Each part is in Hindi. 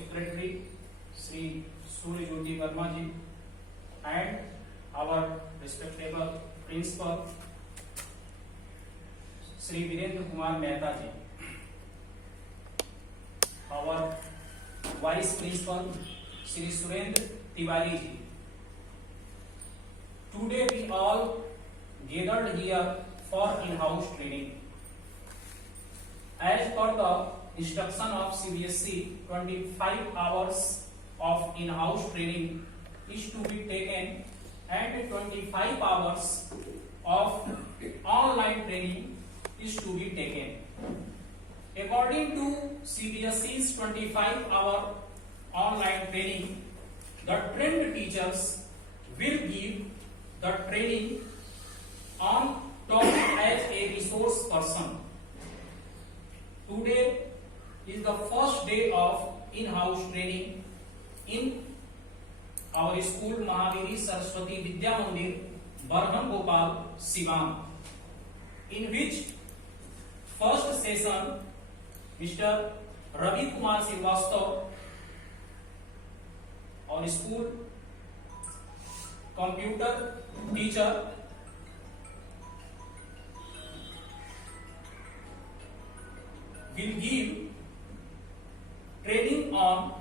secretary Sri Suryajyoti Verma ji and our respectable principal Sri Virendra Kumar Mehta ji, our vice principal Sri Surendra Tiwari ji. Today we all gathered here for in-house training. As per the instruction of CBSE, 25 hours of in-house training is to be taken and 25 hours of online training is to be taken. According to CBSE's 25-hour online training, the trained teachers will give the training on topic as a resource person. Today is the first day of in-house training in our school Mahaviri Saraswati Vidya Mandir, Barham Gopal, Sivan, in which first session Mr. Ravi Kumar Srivastava, our school computer teacher, will give training on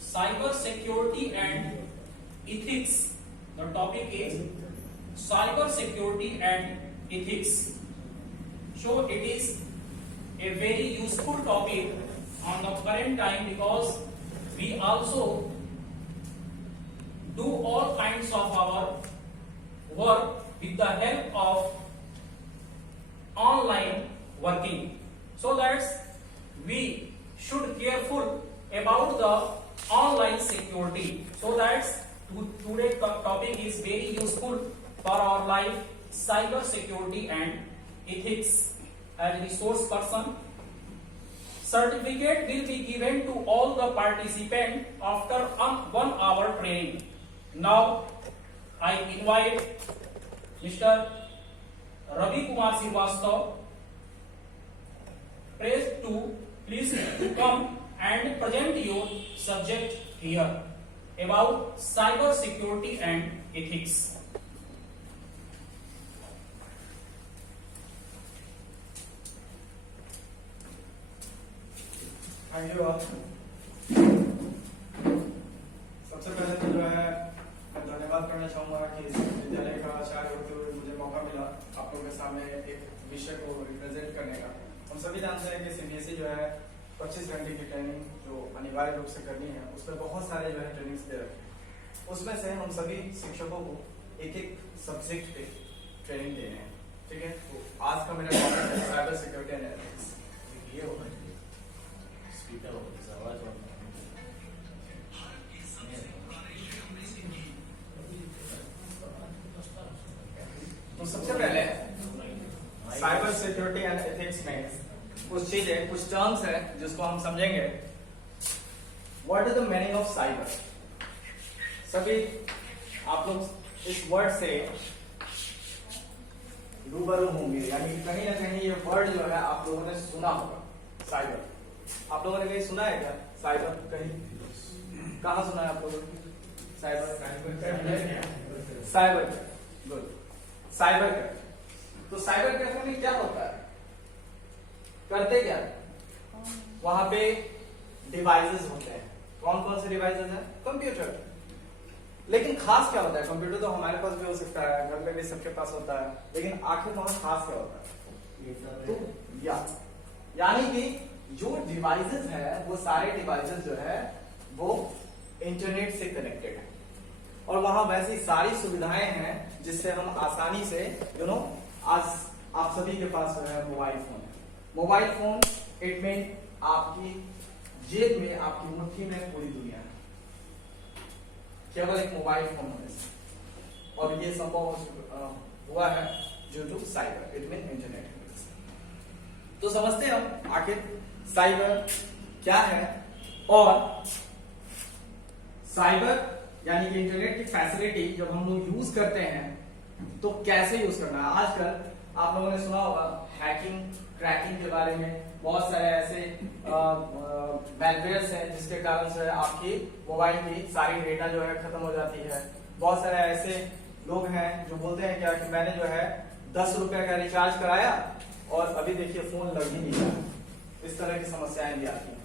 cyber security and ethics. The topic is cyber security and ethics. So it is a very useful topic on the current time because we also do all kinds of our work with the help of online working. So that we should careful about the online security. So that today's topic is very useful for our life, cyber security and ethics. As resource person, certificate will be given to all the participants after 1 hour training. Now I invite Mr. Ravi Kumar Srivastava please to come and present your subject here about cyber security and ethics. Thank you all. सबसे पहले तो जो है मैं धन्यवाद करना चाहूँगा कि इस विद्यालय का आचार्य होते हुए मुझे मौका मिला आप लोगों के सामने एक विषय को रिप्रेजेंट करने का। हम सभी जानते हैं कि सीबीएसई जो है 25 घंटे की ट्रेनिंग जो अनिवार्य रूप से करनी है उसमें बहुत सारे जो है ट्रेनिंग्स दे रखे हैं। उसमें से हम सभी शिक्षकों को एक एक सब्जेक्ट पे ट्रेनिंग दे रहे हैं। ठीक है, तो आज का मेरा टॉपिक है साइबर सिक्योरिटी एंड एथिक्स। ये होगा तो सबसे पहले साइबर सिक्योरिटी एंड एथिक्स में कुछ चीजें, कुछ टर्म्स है जिसको हम समझेंगे। What is the meaning of cyber? सभी आप लोग इस वर्ड से रूबरू होंगे, यानी कहीं ना कहीं ये वर्ड जो है आप लोगों ने सुना होगा। साइबर आप लोगों ने कहीं सुना है क्या? साइबर कहीं कहाँ सुना है आप लोगों ने? Cyber good. साइबर तो साइबर कैफे में क्या होता है, करते क्या? वहां पे डिवाइसेस होते हैं। कौन कौन से डिवाइसेस हैं? कंप्यूटर। लेकिन खास क्या होता है? कंप्यूटर तो हमारे पास भी हो सकता है, घर में भी सबके पास होता है, लेकिन आखिर वहां खास क्या होता है? तो यानी कि जो डिवाइसेस है वो सारे डिवाइसेस जो है वो इंटरनेट से कनेक्टेड है और वहां वैसी सारी सुविधाएं हैं जिससे हम आसानी से आज आप सभी के पास जो है मोबाइल फोन है। मोबाइल फोन इट मीन आपकी जेब में, आपकी मुट्ठी में पूरी दुनिया है केवल एक मोबाइल फोन होने से। और ये संभव हुआ है due to cyber, it mean internet. तो समझते हैं हम आखिर साइबर क्या है और साइबर यानी कि इंटरनेट की फैसिलिटी जब हम लोग यूज करते हैं तो कैसे यूज करना है। आजकल आप लोगों ने सुना होगा हैकिंग, क्रैकिंग के बारे में। बहुत सारे ऐसे मैलवेयर्स हैं जिसके कारण जो है आपकी मोबाइल की सारी डेटा जो है खत्म हो जाती है। बहुत सारे ऐसे लोग हैं जो बोलते हैं क्या कि मैंने जो है 10 रुपए का रिचार्ज कराया और अभी देखिए फोन लग ही नहीं रहा। इस तरह की समस्याएं भी आती हैं।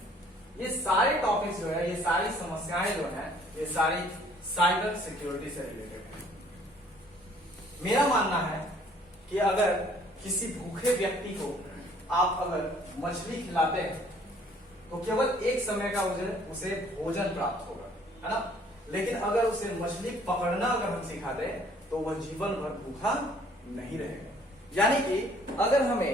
ये सारे टॉपिक्स जो है, ये सारी समस्याएं जो है, ये सारी साइबर सिक्योरिटी से रिलेटेड है। मेरा मानना है कि अगर किसी भूखे व्यक्ति को आप अगर मछली खिलाते हैं तो केवल एक समय का उसे भोजन प्राप्त होगा, है ना। लेकिन अगर उसे मछली पकड़ना अगर हम सिखा दें तो वह जीवन भर भूखा नहीं रहेगा। यानी कि अगर हमें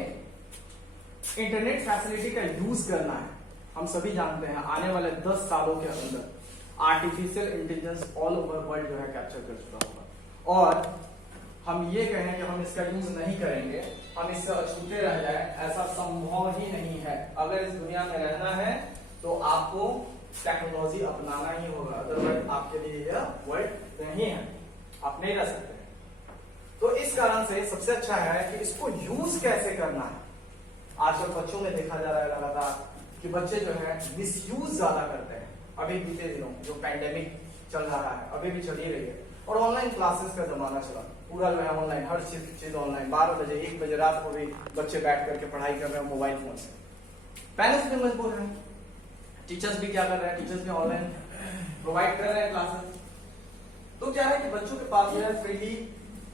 इंटरनेट फैसिलिटी का यूज करना है, हम सभी जानते हैं आने वाले 10 सालों के अंदर artificial intelligence all over world जो है कैप्चर कर चुका होगा, और हम ये कहें कि हम इसका यूज नहीं करेंगे, हम इससे अछूते रह जाए, ऐसा संभव ही नहीं है। अगर इस दुनिया में रहना है तो आपको टेक्नोलॉजी अपनाना ही होगा, अदरवाइज आपके लिए यह वर्ल्ड नहीं है, आप नहीं रह सकते। तो इस कारण से सबसे अच्छा है कि इसको यूज कैसे करना है। आजकल बच्चों में देखा जा रहा है लगातार कि बच्चे जो है मिसयूज ज्यादा करते हैं। अभी बीते दिनों जो पैंडेमिक चल रहा है, अभी भी चल ही रही है, और ऑनलाइन क्लासेस का जमाना चला, पूरा जो है ऑनलाइन, हर चीज ऑनलाइन। 12 बजे 1 बजे रात को भी बच्चे बैठ करके पढ़ाई कर रहे हैं मोबाइल फोन से। पेरेंट्स भी मजबूर हैं, टीचर्स भी क्या कर रहे हैं, टीचर्स भी ऑनलाइन प्रोवाइड कर रहे हैं क्लासेस। तो क्या है कि बच्चों के पास जो है फ्रीली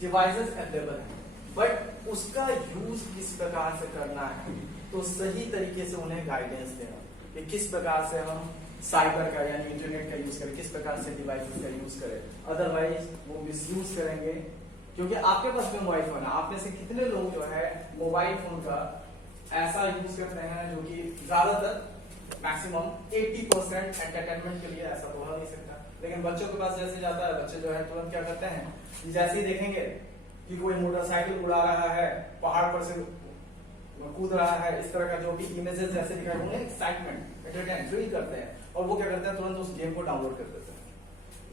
डिवाइसेस अवेलेबल है, बट उसका यूज किस प्रकार से करना है, तो सही तरीके से उन्हें गाइडेंस देना कि किस प्रकार से हम साइबर का यानी इंटरनेट का यूज करें, किस प्रकार से डिवाइसेस का यूज करें। अदरवाइज वो मिसयूज करेंगे, क्योंकि आपके पास भी मोबाइल फोन है। आप में से कितने लोग जो है मोबाइल फोन का ऐसा यूज करते हैं जो कि ज्यादातर मैक्सिमम 80% एंटरटेनमेंट के लिए, ऐसा तो हो नहीं सकता। लेकिन बच्चों के पास जैसे जाता है, बच्चे जो है तुरंत क्या करते हैं, जैसे ही देखेंगे कि कोई मोटरसाइकिल उड़ा रहा है, पहाड़ पर से कूद रहा है, इस तरह का जो भी इमेजेस जैसे दिखाई उन्हें एक्साइटमेंट एंटरटेन फील करते हैं, और वो क्या करते हैं तुरंत उस गेम को डाउनलोड कर देते हैं।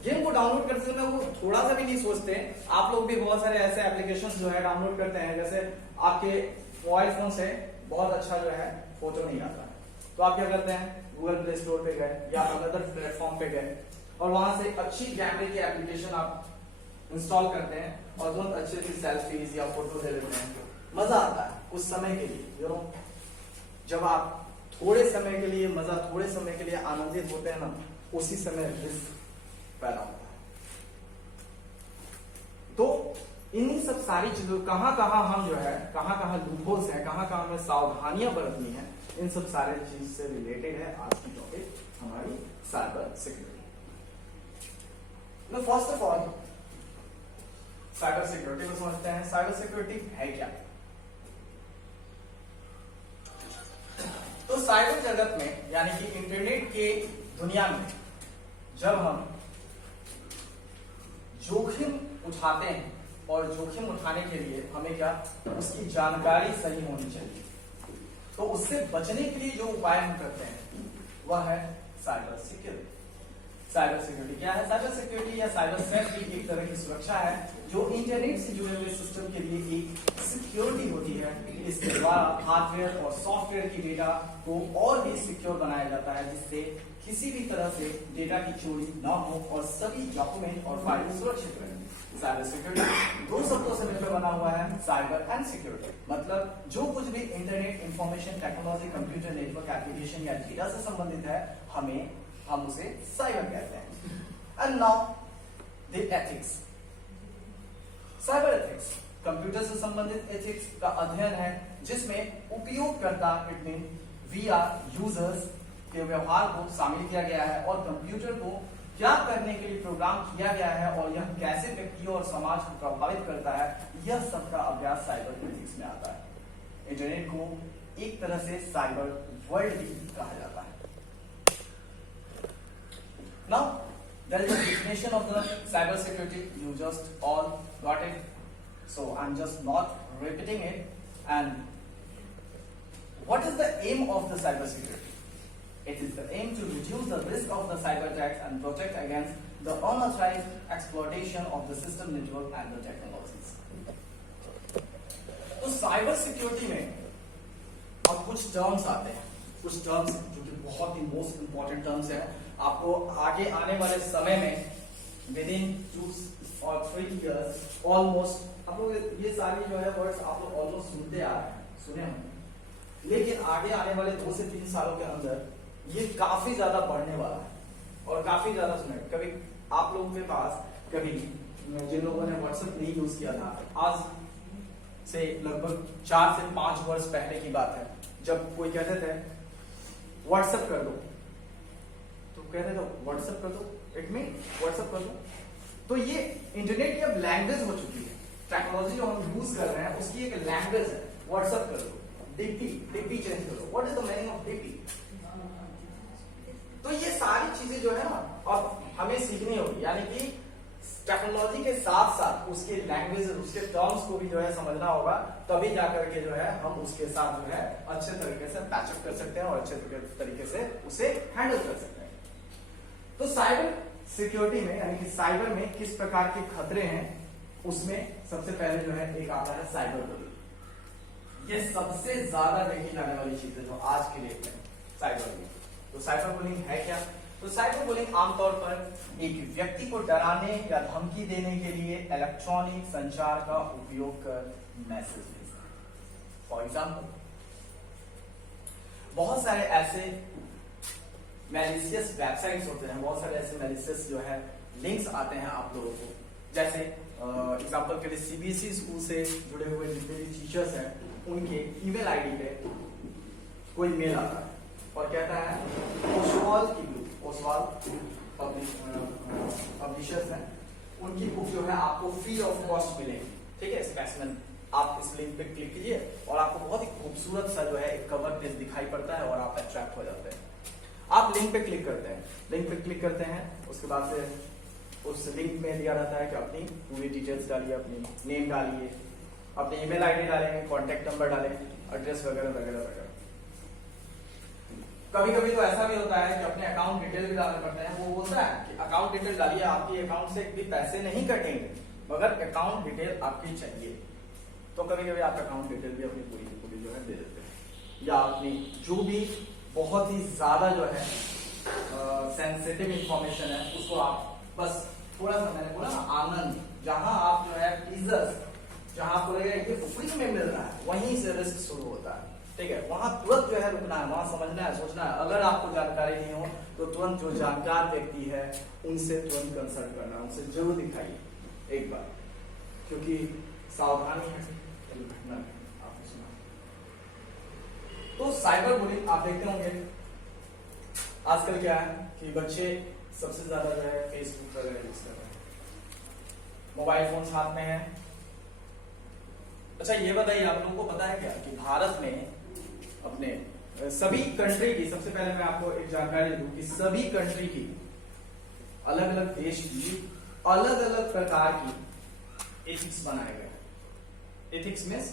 गेम को डाउनलोड करते समय वो थोड़ा सा भी नहीं सोचते। आप लोग भी बहुत सारे ऐसे एप्लीकेशंस जो है डाउनलोड करते हैं, जैसे आपके मोबाइल फोन से बहुत अच्छा जो है फोटो नहीं आता है, तो आप क्या करते हैं, गूगल प्ले स्टोर पे गए या अनदर प्लेटफॉर्म पे गए और वहां से अच्छी कैमरे की एप्लीकेशन आप इंस्टॉल करते हैं और तुरंत अच्छी अच्छी सेल्फीज या फोटो ले लेते हैं। मजा आता है उस समय के लिए, जब आप थोड़े समय के लिए मजा, थोड़े समय के लिए आनंदित होते हैं ना, उसी समय रिस्क पैदा होता है। तो इन्हीं सब सारी चीजों कहां हम जो है, कहां लूपहोल्स है, कहां हमें सावधानियां बरतनी है, इन सब सारे चीज से रिलेटेड है आज की टॉपिक हमारी cyber security. First of all cyber security को समझते हैं। साइबर सिक्योरिटी है क्या? तो साइबर जगत में यानी कि इंटरनेट के दुनिया में जब हम जोखिम उठाते हैं, और जोखिम उठाने के लिए हमें क्या, उसकी जानकारी सही होनी चाहिए। तो उससे बचने के लिए जो उपाय हम करते हैं वह है साइबर सिक्योरिटी। साइबर सिक्योरिटी क्या है? साइबर सिक्योरिटी या साइबर सेफ्टी एक तरह की सुरक्षा है जो इंटरनेट से जुड़े हुए सिस्टम के लिए एक सिक्योरिटी होती है। इसके द्वारा हार्डवेयर और सॉफ्टवेयर की डेटा को और भी सिक्योर बनाया जाता है, जिससे किसी भी तरह से डेटा की चोरी न हो और सभी डॉक्यूमेंट और फाइल सुरक्षित रहे। साइबर सिक्योरिटी दो शब्दों से मिलकर बना हुआ है, साइबर एंड सिक्योरिटी। मतलब जो कुछ भी internet, information technology, computer network application या डेटा से संबंधित है, हम उसे साइबर कहते हैं। And now the ethics. Cyber ethics computer से संबंधित एथिक्स का अध्ययन है, जिसमें उपयोगकर्ता it mean we are users के व्यवहार को शामिल किया गया है और कंप्यूटर को क्या करने के लिए प्रोग्राम किया गया है और यह कैसे व्यक्तियों और समाज को प्रभावित करता है, यह सबका अभ्यास साइबर एथिक्स में आता है। इंटरनेट को एक तरह से साइबर वर्ल्ड भी कहा जाता है। Now, there is a definition of the cyber security. You just all got it. So I'm just not repeating it. And what is the aim of the cyber security? It is the aim to reduce the risk of the cyber attacks and protect against the unauthorized exploitation of the system network and the technologies. तो साइबर सिक्योरिटी में अब कुछ टर्म्स आते हैं। कुछ टर्म्स जो कि बहुत ही मोस्ट इंपॉर्टेंट टर्म्स है, आपको आगे आने वाले समय में विद इन 2 और 3 इयर्स ऑलमोस्ट आप लोग ये सारी जो है वर्ड्स आप लोग ऑलमोस्ट सुनते आ रहे हैं, सुने होंगे, लेकिन आगे आने वाले 2 से 3 सालों के अंदर ये काफी ज्यादा बढ़ने वाला है और काफी ज्यादा सुने। कभी आप लोगों के पास कभी जिन लोगों ने व्हाट्सएप नहीं यूज किया था, आज से लगभग 4 से 5 वर्ष पहले की बात है, जब कोई कहते थे व्हाट्सएप कर दो, तो कहते थे व्हाट्सएप कर दो, इट मीन व्हाट्सएप कर दो। तो ये इंटरनेट की अब लैंग्वेज हो चुकी है, टेक्नोलॉजी जो हम यूज कर रहे हैं उसकी एक लैंग्वेज है, व्हाट्सएप कर दो, डीपी चेंज कर दो। What is the meaning of DP? तो ये सारी चीजें जो है ना अब हमें सीखनी होगी, यानी कि टेक्नोलॉजी के साथ साथ उसके लैंग्वेज, उसके टर्म्स को भी जो है समझना होगा, तभी जाकर के जो है हम उसके साथ जो है अच्छे तरीके से पैचअप कर सकते हैं और अच्छे तरीके से उसे हैंडल कर सकते हैं। तो साइबर सिक्योरिटी में यानी कि साइबर में किस प्रकार के खतरे हैं, उसमें सबसे पहले जो है एक आता है साइबर बुलिंग। ये सबसे ज्यादा देखी जाने वाली चीज है जो आज के डेट में साइबर बुलिंग। तो साइबर बुलिंग है क्या? तो साइबर बुलिंग आमतौर पर एक व्यक्ति को डराने या धमकी देने के लिए इलेक्ट्रॉनिक संचार का उपयोग कर मैसेज भेजना है। फॉर एग्जाम्पल, बहुत सारे ऐसे मैलिशियस वेबसाइट्स होते हैं, बहुत सारे ऐसे मैलिशियस जो है लिंक्स आते हैं आप लोगों को, जैसे एग्जांपल के लिए सीबीएसई स्कूल से जुड़े हुए जितने भी टीचर्स हैं उनके ईमेल आईडी पे कोई मेल आता है और कहता है ओसवाल की बुक, ओसवाल पब्लिशर्स हैं, उनकी बुक जो है आपको फ्री ऑफ कॉस्ट मिलेगी, ठीक है, स्पेसिमेन। आप इस लिंक पे क्लिक कीजिए और आपको बहुत ही खूबसूरत सा जो है एक कवर पेज दिखाई पड़ता है और आप अट्रैक्ट हो जाते हैं। आप लिंक पे क्लिक करते हैं, लिंक पे क्लिक करते हैं, उसके बाद से उस लिंक में दिया रहता है कि अपनी पूरी डिटेल्स डालिए, अपनी नेम डालिए, अपनी ईमेल आईडी डालेंगे, कॉन्टेक्ट नंबर डालें, एड्रेस वगैरह वगैरह वगैरह। कभी कभी तो ऐसा भी होता है कि अपने अकाउंट डिटेल भी डालने पड़ते हैं। वो बोलता है कि अकाउंट डिटेल डालिए, आपकी अकाउंट से भी पैसे नहीं कटेंगे मगर अकाउंट डिटेल आपकी चाहिए। तो कभी कभी आप अकाउंट डिटेल भी अपनी पूरी की पूरी जो है दे देते हैं, या अपनी जो भी बहुत ही ज्यादा जो है सेंसिटिव इंफॉर्मेशन है उसको आप बस थोड़ा सा, मैंने बोला ना आनंद, जहां आप जो है प्लीजर्स, जहां आपको लगेगा ये फ्री में मिल रहा है वहीं से रिस्क शुरू होता है, ठीक है। वहां तुरंत जो है रुकना है, वहां समझना है, सोचना है। अगर आपको जानकारी नहीं हो तो तुरंत जो जानकार व्यक्ति है उनसे तुरंत कंसल्ट करना, उनसे जरूर दिखाइए एक बार, क्योंकि सावधानी है दुर्घटना है। आपने सुना तो साइबर बुलिंग आप देखते होंगे आजकल क्या है कि बच्चे सबसे ज्यादा जो है फेसबुक वगैरह यूज कर रहे हैं, मोबाइल फोन हाथ में है। अच्छा ये बताइए, आप लोगों को पता है क्या कि भारत में अपने सभी कंट्री की, सबसे पहले मैं आपको एक जानकारी दूं कि सभी कंट्री की, अलग अलग देश की अलग अलग प्रकार की एथिक्स बनाए गए हैं। एथिक्स मींस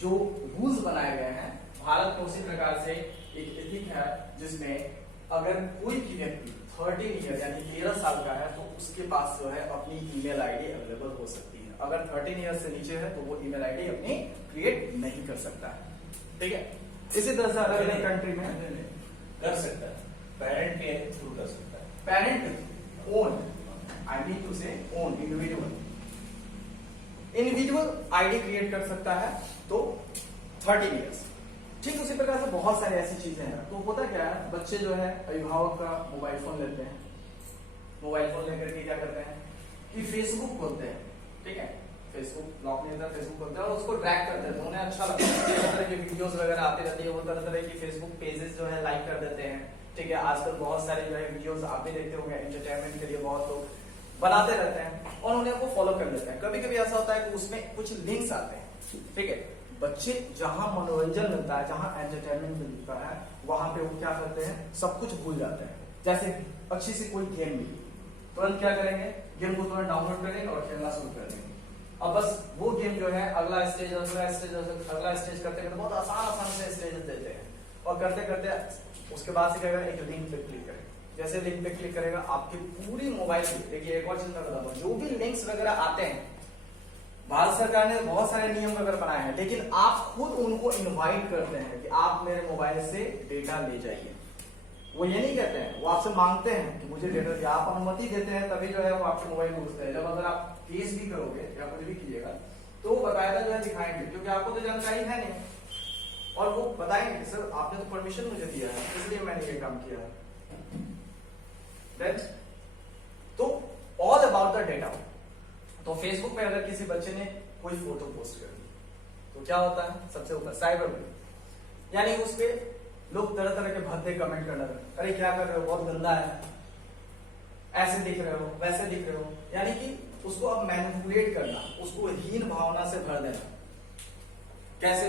जो रूल्स बनाए गए हैं, भारत में उसी प्रकार से एक एथिक है जिसमें अगर कोई भी व्यक्ति 13 ईयर यानी 13 साल का है तो उसके पास जो है अपनी ईमेल आईडी अवेलेबल हो सकती है। अगर 13 ईयर से नीचे है तो वो ईमेल आईडी अपनी क्रिएट नहीं कर सकता है, ठीक है। इसी तरह से अलग अलग कंट्री में कर सकता है, पेरेंट के थ्रू कर सकता है, parent own, I mean to say own, individual ID create कर सकता है तो 13 ईयर्स। ठीक उसी प्रकार से बहुत सारी ऐसी चीजें हैं। तो होता क्या है, बच्चे जो है अभिभावक का मोबाइल फोन लेते हैं, मोबाइल फोन लेकर के क्या करते हैं कि फेसबुक खोलते हैं, ठीक है, फेसबुक लॉक नहीं होता, फेसबुक खोलते हैं और उसको ट्रैक करते हैं। तो उन्हें अच्छा लगता है, तरह तरह की वीडियोस वगैरह आती रहती है, वो तरह तरह की फेसबुक पेजेस जो है लाइक कर देते हैं, ठीक है। आजकल बहुत सारे जो है वीडियोस आप भी देखते होंगे, एंटरटेनमेंट के लिए बहुत लोग बनाते रहते हैं और उन्हें वो फॉलो कर लेते हैं। कभी कभी ऐसा होता है कि उसमें कुछ लिंक्स आते हैं, ठीक है। बच्चे जहां मनोरंजन मिलता है, जहां एंटरटेनमेंट मिलता है, वहां पे वो क्या करते हैं, सब कुछ भूल जाते हैं। जैसे अच्छी सी कोई गेम मिली, तुरंत क्या करेंगे, गेम को तुरंत डाउनलोड करेंगे और खेलना शुरू कर देंगे। अब बस वो गेम जो है अगला स्टेज अगला स्टेज करते करते बहुत आसान से स्टेज देते हैं और करते करते उसके बाद से क्या करें, एक लिंक पे क्लिक करें। जैसे लिंक पे क्लिक करेगा आपकी पूरी मोबाइल की, देखिए एक और चीज मैं बताता हूँ, जो भी लिंक्स वगैरह आते हैं भारत सरकार ने बहुत सारे नियम वगैरह बनाए हैं, लेकिन आप खुद उनको इनवाइट करते हैं कि आप मेरे मोबाइल से डेटा ले जाइए। वो ये नहीं कहते हैं, वो आपसे मांगते हैं कि मुझे डेटा दिया, आप अनुमति देते हैं तभी जो है वो आपके मोबाइल में घुसते हैं। जब अगर आप केस भी करोगे या कुछ भी कीजिएगा तो वो बाकायदा जो है दिखाएंगे, क्योंकि आपको तो जानकारी है नहीं, और वो बताएंगे सर आपने तो परमिशन मुझे दिया है इसलिए मैंने ये काम किया है। तो ऑल अबाउट द डेटा। तो फेसबुक पे अगर किसी बच्चे ने कोई फोटो पोस्ट कर दी तो क्या होता है, सबसे ऊपर साइबर बुलिंग, यानी उस पे लोग तरह तरह के भद्दे कमेंट करने लगे, अरे क्या कर रहे हो, बहुत गंदा है, ऐसे दिख रहे हो, वैसे दिख रहे हो, यानी कि उसको अब मैनिपुलेट करना, उसको हीन भावना से भर देना। कैसे?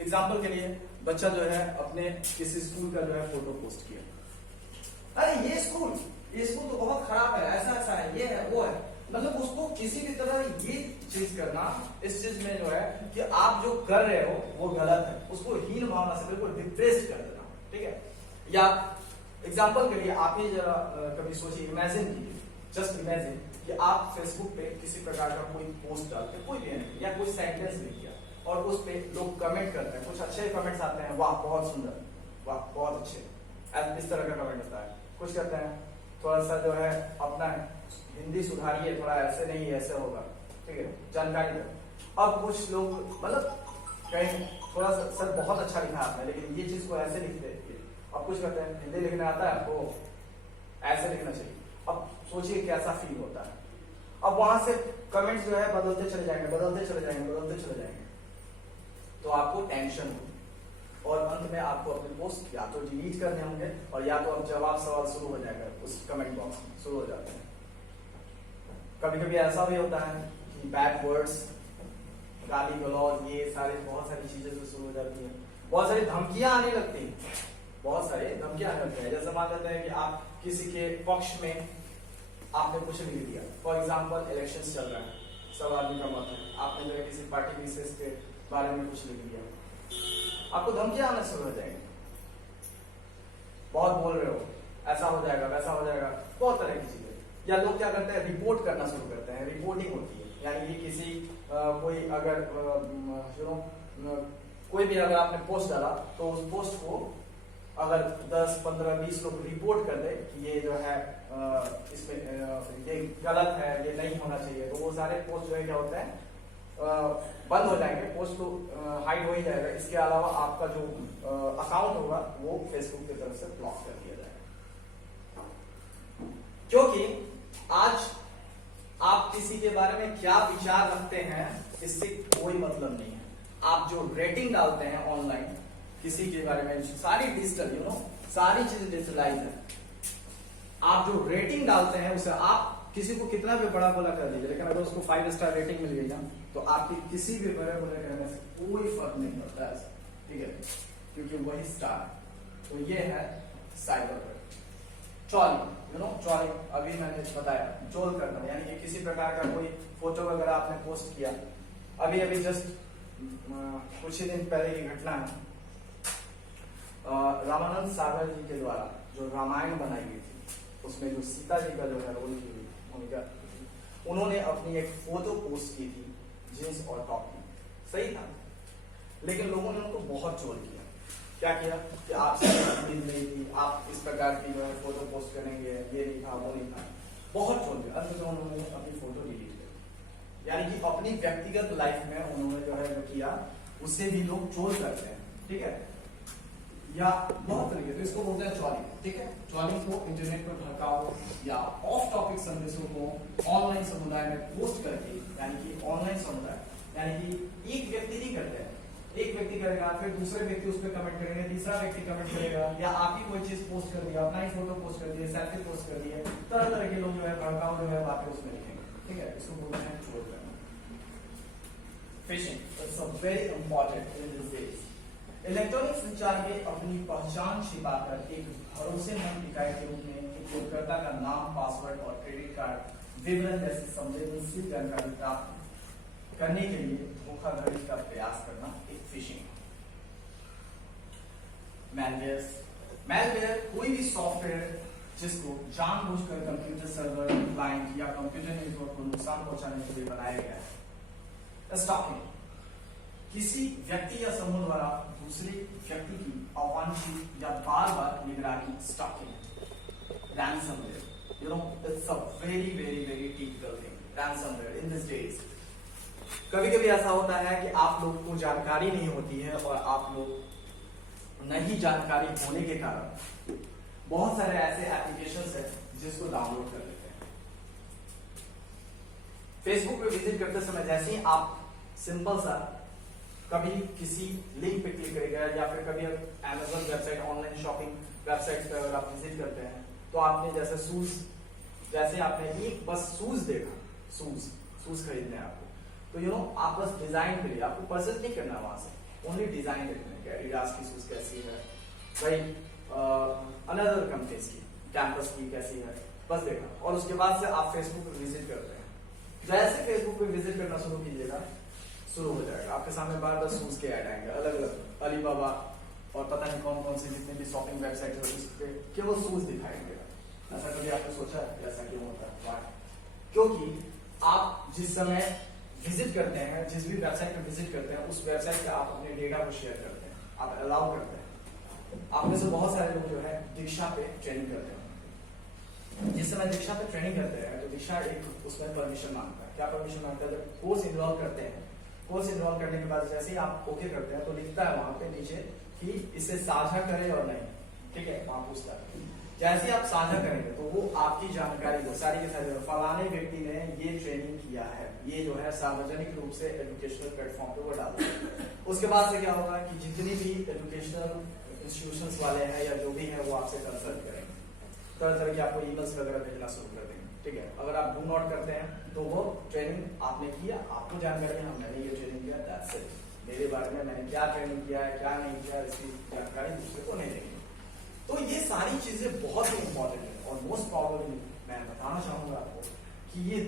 एग्जाम्पल के लिए बच्चा जो है अपने किसी स्कूल का जो है फोटो पोस्ट किया, अरे ये स्कूल तो बहुत खराब है, ऐसा ऐसा है, ये है वो है, मतलब उसको किसी भी तरह ये चीज करना, इस चीज में जो है कि आप जो कर रहे हो वो गलत है, उसको हीन भावना से बिल्कुल डिप्रेस्ड कर देना। ठीक है? या एग्जाम्पल के लिए आप ही जरा कभी सोचिए, इमेजिन कीजिए, जस्ट इमेजिन कि आप फेसबुक पे किसी प्रकार का कोई पोस्ट डालते, कोई भी नहीं, या कोई सेंटेंस लिख दिया और उस पे लोग कमेंट करते हैं, कुछ अच्छे कमेंट्स आते हैं, वाह बहुत सुंदर, वाह बहुत अच्छे, इस तरह का कमेंट होता है। कुछ कहते हैं थोड़ा सा जो है अपना हिंदी सुधारिए, थोड़ा ऐसे नहीं ऐसे होगा, ठीक है, जानकारी दो। अब कुछ लोग मतलब कहीं थोड़ा सा सर बहुत अच्छा लिखा आपने, लेकिन ये चीज को ऐसे लिखते हैं। अब कुछ कहते हैं हिंदी लिखने आता है आपको, ऐसे लिखना चाहिए। अब सोचिए कैसा फील होता है। अब वहां से कमेंट्स जो है बदलते चले जाएंगे, बदलते चले जाएंगे, बदलते चले जाएंगे, तो आपको टेंशन होगी और अंत में आपको अपने पोस्ट या तो डिलीट करने होंगे और या तो अब जवाब सवाल शुरू हो जाएगा उस कमेंट बॉक्स में, शुरू हो जाते हैं। कभी कभी ऐसा भी होता है कि बैड वर्ड्स, गाली गलौज, ये सारी बहुत सारी चीजें जो शुरू हो जाती हैं, बहुत सारी धमकियां आने लगती हैं, बहुत सारी धमकियां आने लगती हैं। जैसे मान लेते हैं कि आप किसी के पक्ष में आपने कुछ लिख दिया, फॉर एग्जाम्पल इलेक्शन चल रहा है, सब आदमी का मत है, आपने जो है किसी पार्टी विशेष के बारे में कुछ लिख दिया, आपको धमकियां आना शुरू हो जाएंगी, बहुत बोल रहे हो, ऐसा हो जाएगा, वैसा हो जाएगा, बहुत तरह की चीजें। या लोग क्या करते हैं, रिपोर्ट करना शुरू करते हैं, रिपोर्टिंग होती है, यानी कि किसी कोई अगर कोई भी अगर आपने पोस्ट डाला तो उस पोस्ट को अगर 10, 15, 20 लोग रिपोर्ट कर दे कि ये जो है इसमें ये गलत है, ये नहीं होना चाहिए, तो वो सारे पोस्ट जो है क्या होते हैं बंद हो जाएंगे, पोस्ट तो हाइड हो ही जाएगा। इसके अलावा आपका जो अकाउंट होगा वो फेसबुक की तरफ से ब्लॉक कर दिया जाएगा, क्योंकि आज आप किसी के बारे में क्या विचार रखते हैं इससे कोई मतलब नहीं है। आप जो रेटिंग डालते हैं ऑनलाइन किसी के बारे में, सारी डिजिटल सारी चीजें डिजिटलाइज है, आप जो रेटिंग डालते हैं उसे आप किसी को कितना भी बड़ा बोला कर दीजिए, लेकिन अगर उसको 5 स्टार रेटिंग मिल गई ना तो आपकी किसी भी बड़े बोले कहने से कोई फर्क नहीं पड़ता है, ठीक है, क्योंकि वही स्टार है। तो ये है साइबर ट्रोलिंग, ट्रोलिंग अभी मैंने बताया, ट्रोल करना, यानी कि किसी प्रकार का कोई फोटो वगैरह आपने पोस्ट किया। अभी जस्ट कुछ ही दिन पहले की घटना है, रामानंद सागर जी के द्वारा जो रामायण बनाई गई थी उसमें जो सीता जी का जो है रोल की भूमिका, उन्होंने अपनी एक फोटो पोस्ट की थी जींस और टॉप में, सही था, लेकिन लोगों ने उनको बहुत ट्रोल किया। क्या किया कि आपसे उम्मीद नहीं थी, आप इस प्रकार की जो है फोटो पोस्ट करेंगे, ये नहीं था, वो नहीं था, बहुत ट्रोल किया। अंत में उन्होंने अपनी फोटो डिलीट कर दी, यानी कि अपनी व्यक्तिगत लाइफ में उन्होंने जो है जो किया उससे भी लोग ट्रोल करते हैं, ठीक है, या बहुत तरीके से इसको बोलते हैं ट्रोलिंग, ठीक है। ट्रोलिंग को इंटरनेट पर भड़काओ या ऑफ टॉपिक संदेशों को ऑनलाइन समुदाय में पोस्ट करके, यानी कि ऑनलाइन समुदाय यानी कि एक व्यक्ति नहीं करते हैं, एक व्यक्ति करेगा, फिर दूसरे व्यक्ति उस पर कमेंट करेंगे, तीसरा व्यक्ति कमेंट करेगा, या आप ही कोई चीज पोस्ट कर दिया, अपना ही फोटो पोस्ट कर दिया, सेल्फी पोस्ट कर दिया, तरह तरह के लोग जो है भड़काऊ जो है बातें उसमें लिखेंगे, ठीक है, इसको बोलते हैं ट्रोल करना। Fishing it's a very important in this days. Electronic संचार में अपनी पहचान छिपाकर एक भरोसेमंद इकाई के रूप में उपयोगकर्ता का नाम, पासवर्ड और क्रेडिट कार्ड विवरण जैसी संवेदनशील जानकारी प्राप्त करने के लिए धोखाधड़ी का प्रयास करना एक फिशिंग। मैलवेयर कोई भी सॉफ्टवेयर जिसको जानबूझकर कंप्यूटर सर्वर, क्लाइंट या कंप्यूटर नेटवर्क को नुकसान पहुंचाने के लिए बनाया गया है। स्टॉकिंग, किसी व्यक्ति या समूह द्वारा दूसरे व्यक्ति की अवांछित या बार बार निगरानी, stalking. Ransomware, you know, it's a very typical thing, ransomware in these days. कभी कभी ऐसा होता है कि आप लोग को जानकारी नहीं होती है और आप लोग नहीं जानकारी होने के कारण बहुत सारे ऐसे एप्लीकेशंस है जिसको डाउनलोड कर लेते हैं। फेसबुक पे विजिट करते समय जैसे ही आप सिंपल सा कभी किसी लिंक पे क्लिक करेगा या फिर कभी Amazon website, online shopping website पे अगर आप विजिट करते हैं तो आपने जैसे आपने एक बस शूज देखा, शूज खरीदने हैं आपको, तो यू नो आप बस डिजाइन के लिए, आपको परचेज नहीं करना वहां से, ओनली डिजाइन देखने हैं, एडिडास की शूज कैसी है भाई, अनदर कंपनीज की, कैंपस की कैसी है, बस देखा। और उसके बाद से आप फेसबुक पे विजिट करते हैं। जैसे फेसबुक पे विजिट करना शुरू कीजिएगा, शुरू हो जाएगा आपके सामने बार बार शूज के ऐड आएंगे, अलग अलग अलीबाबा और पता नहीं कौन कौन से जितने भी शॉपिंग वेबसाइट है उस पे केवल शूज दिखाएंगे। ऐसा कभी आपने सोचा है ऐसा क्यों होता है? क्योंकि आप जिस समय विजिट करते हैं, जिस भी वेबसाइट पे विजिट करते हैं, उस वेबसाइट पे आप अपने डेटा को शेयर करते हैं, आप अलाउ करते हैं। आप में से बहुत सारे लोग जो है दीक्षा पे ट्रेनिंग करते हैं। जिस समय दीक्षा पे ट्रेनिंग करते हैं तो दीक्षा एक उसमें परमिशन मांगता है। क्या परमिशन मांगता है? जब कोर्स इन्वॉल्व करते हैं, कोर्स इन्वॉल्व करने के बाद जैसे ही आप ओके करते हैं तो लिखता है वहां पे नीचे कि इसे साझा करें और नहीं, ठीक है, वहां पूछता है। जैसे आप साझा करेंगे तो वो आपकी जानकारी को सारी के सारी, फलाने व्यक्ति ने ये ट्रेनिंग किया है, ये जो है सार्वजनिक रूप से एजुकेशनल प्लेटफॉर्म पे वो डालते हैं। उसके बाद से क्या होगा कि जितनी भी एजुकेशनल इंस्टीट्यूशंस वाले हैं या जो भी है वो आपसे कंसल्ट करेंगे, तरह तरह के आपको ईमेल्स वगैरह भेजना शुरू कर देंगे, ठीक है। अगर आप डू नॉट करते हैं तो वो ट्रेनिंग आपने किया, आपको जानकारी है मैंने ये ट्रेनिंग किया, दैट्स इट, मेरे बारे में मैंने क्या ट्रेनिंग किया है क्या नहीं किया इसकी जानकारी दूसरे को नहीं देंगे। तो ये सारी चीजें बहुत ही इंपॉर्टेंट है और मोस्ट प्रॉब्लम मैं बताना चाहूंगा आपको कि ये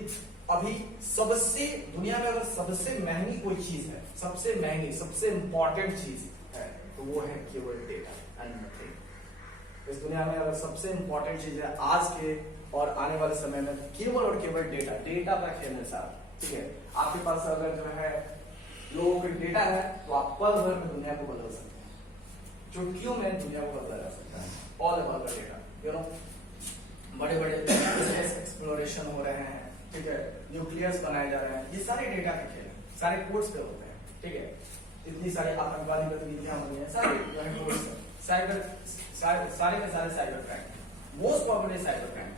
अभी सबसे दुनिया में अगर सबसे महंगी कोई चीज है, सबसे महंगी सबसे इंपॉर्टेंट चीज है तो वो है केवल डेटा एंड नथिंग। इस दुनिया में अगर सबसे इंपॉर्टेंट चीज है आज के और आने वाले समय में केवल और केवल डेटा का खेल है साहब, ठीक है। आपके पास अगर जो है लोगों का डेटा है तो आप पल भर में दुनिया को बदल सकते हैं, चुटकियों में दुनिया को बदला जा सकता है। All about the data, you know, बड़े बड़े स्पेस एक्सप्लोरेशन हो रहे हैं, ठीक है, न्यूक्लियस बनाए जा रहे हैं, ये सारे डेटा के खेल हैं, सारे कोड्स पे होते हैं, ठीक है। इतनी सारी आतंकवादी गतिविधियां हो रही हैं, सारे जो है कोड्स, सारे के सारे cyber crime, most problem cyber crime.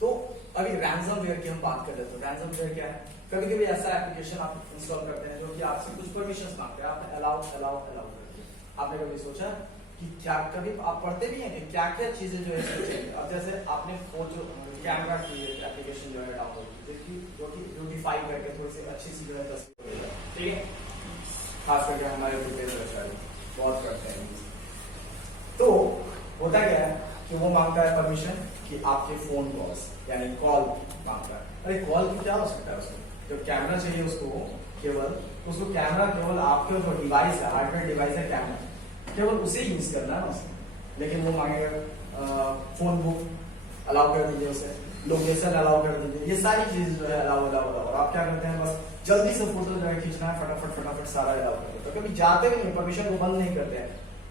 तो अभी रैंसमवेयर की हम बात कर रहे थे। रैंसमवेयर क्या है? कभी कभी ऐसा एप्लीकेशन आप इंस्टॉल करते हैं जो कि आपसे कुछ परमिशंस मांगते हैं, आपने अलाउ करते हैं। आपने कभी सोचा कि क्या, कभी आप पढ़ते भी हैं कि क्या क्या चीजें जो है चाहिए? अब जैसे आपने फोटो कैमरा की एप्लीकेशन जो है डाउनलोड की, जो कि ब्यूटीफाई करके थोड़ी सी अच्छी सी जो है तस्वीर, ठीक है, खास करके हमारे बहुत करते हैं। तो होता क्या है कि वो मांगता है परमिशन कि आपके फोन कॉल्स यानी कॉल मांगता है। अरे कॉल की क्या हो सकता है? उसको जब कैमरा चाहिए उसको कैमरा केवल आपके जो डिवाइस है, हार्डवेयर डिवाइस है कैमरा, केवल उसे यूज करना है उसने। लेकिन वो मांगेगा फोन बुक अलाउ कर दीजिए, उसे लोकेशन अलाउ कर दीजिए, ये सारी चीज जो है अलाउ। और आप क्या करते हैं? बस जल्दी से फोटो जो है खींचना है, फटाफट सारा अलाउ कर देते हैं। कभी जाते भी नहीं, परमिशन को बंद नहीं करते हैं,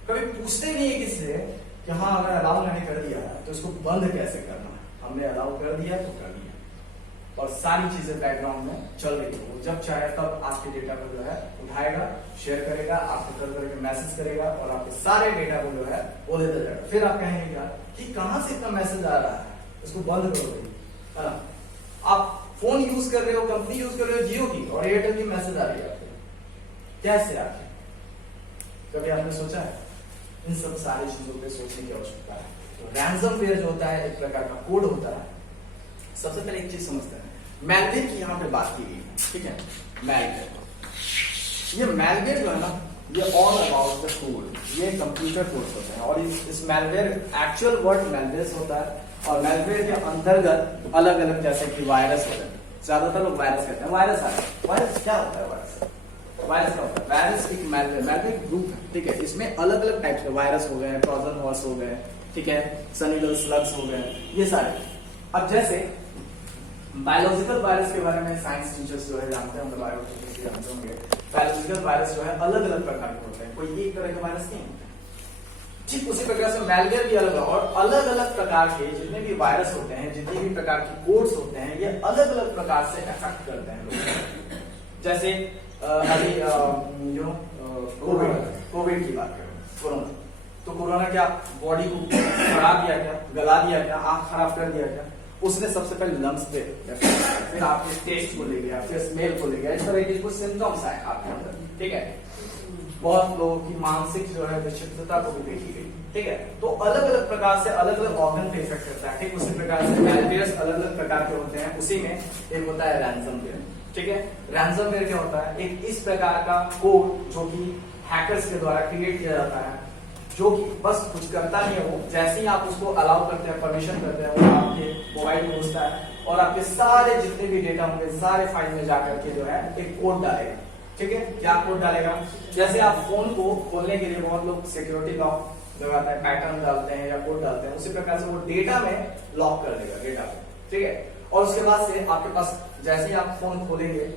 कभी पूछते नहीं है किससे कि हाँ अगर अलाउ मैंने कर दिया है तो इसको बंद कैसे करना है। हमने अलाउ कर दिया तो कर दिया, और सारी चीजें बैकग्राउंड में चल रही है। वो जब चाहे तब आपके डेटा को जो है उठाएगा, शेयर करेगा, आपको कल करके मैसेज करेगा और आपके सारे डेटा को जो है वो देता जाएगा। फिर आप कहेंगे क्या कि कहां से इतना मैसेज आ रहा है, इसको बंद करो, है ना। आप फोन यूज कर रहे हो, कंपनी यूज कर रहे हो जियो की, और एयरटेल की मैसेज आ रही है आपको, कैसे आती? कभी आपने सोचा है? इन सब सारी चीजों पे सोचने की आवश्यकता है। तो रैंसमवेयर जो होता है एक प्रकार का कोड होता है। सबसे पहले एक चीज समझते हैं, मैलवेयर की यहाँ पे बात की गई है, ठीक है। मैलवेयर, ये मैलवेयर जो है ना, ये ऑल अबाउट द कोड, ये कंप्यूटर कोड्स होते हैं। और इस मैलवेयर एक्चुअल वर्ड मैलवेयर होता है, और मैलवेयर के अंतर्गत अलग अलग जैसे कि वायरस होता है, ज्यादातर लोग वायरस कहते हैं। वायरस क्या होता है? वायरस क्या होता है? वायरस एक मैलवेयर ग्रुप है, ठीक है। इसमें अलग अलग टाइप के वायरस हो गए, ट्रोजन हॉर्स हो गए, ठीक है, सनीडल स्लग्स हो गए, ये सारे। अब जैसे बायोलॉजिकल वायरस के बारे में साइंस टीचर्स जो है जानते होंगे, बायोलॉजिकल जानते होंगे। बायोलॉजिकल वायरस जो है अलग अलग प्रकार के होते हैं, कोई एक तरह के वायरस नहीं होते। ठीक उसी प्रकार से मैलवेयर भी अलग है, और अलग अलग प्रकार के जितने भी वायरस होते हैं, जितने भी प्रकार की कोड्स होते हैं, ये अलग अलग प्रकार से अफेक्ट करते हैं लोगों। जैसे अभी कोविड की बात करें, कोरोना, तो कोरोना क्या बॉडी को खराब दिया क्या, गला दिया क्या, आंख खराब कर दिया क्या? उसने सबसे पहले लंग्स पे, फिर आपके टेस्ट को ले गया, फिर स्मेल को ले गया, इस तरह के कुछ सिम्टम्स आए आपके अंदर। ठीक है, बहुत लोगों की मानसिक जो है विक्षिप्तता को भी देखी गई। ठीक है, तो अलग अलग प्रकार से अलग अलग ऑर्गन पे इफेक्ट करता है। ठीक उसी प्रकार से मैलवेयर्स अलग अलग प्रकार के होते हैं, उसी में एक होता है रैंसमवेयर। ठीक है, रैंसमवेयर क्या होता है? एक इस प्रकार का कोड जो कि हैकर्स के द्वारा क्रिएट किया जाता है, जो कि बस कुछ करता नहीं है, वो जैसे ही आप उसको अलाउ करते हैं, परमिशन करते हैं, वो आपके मोबाइल में घुसता है और आपके सारे जितने भी डेटा होंगे सारे फाइल में जाकर के जो है एक कोड डालेगा। ठीक है, क्या कोड डालेगा? जैसे आप फोन को खोलने के लिए बहुत लोग सिक्योरिटी लॉक लगाते हैं, पैटर्न डालते हैं या कोड डालते हैं, उसी प्रकार से वो डेटा में लॉक कर देगा डेटा को। ठीक है, और उसके बाद से आपके पास जैसे ही आप फोन खोलेंगे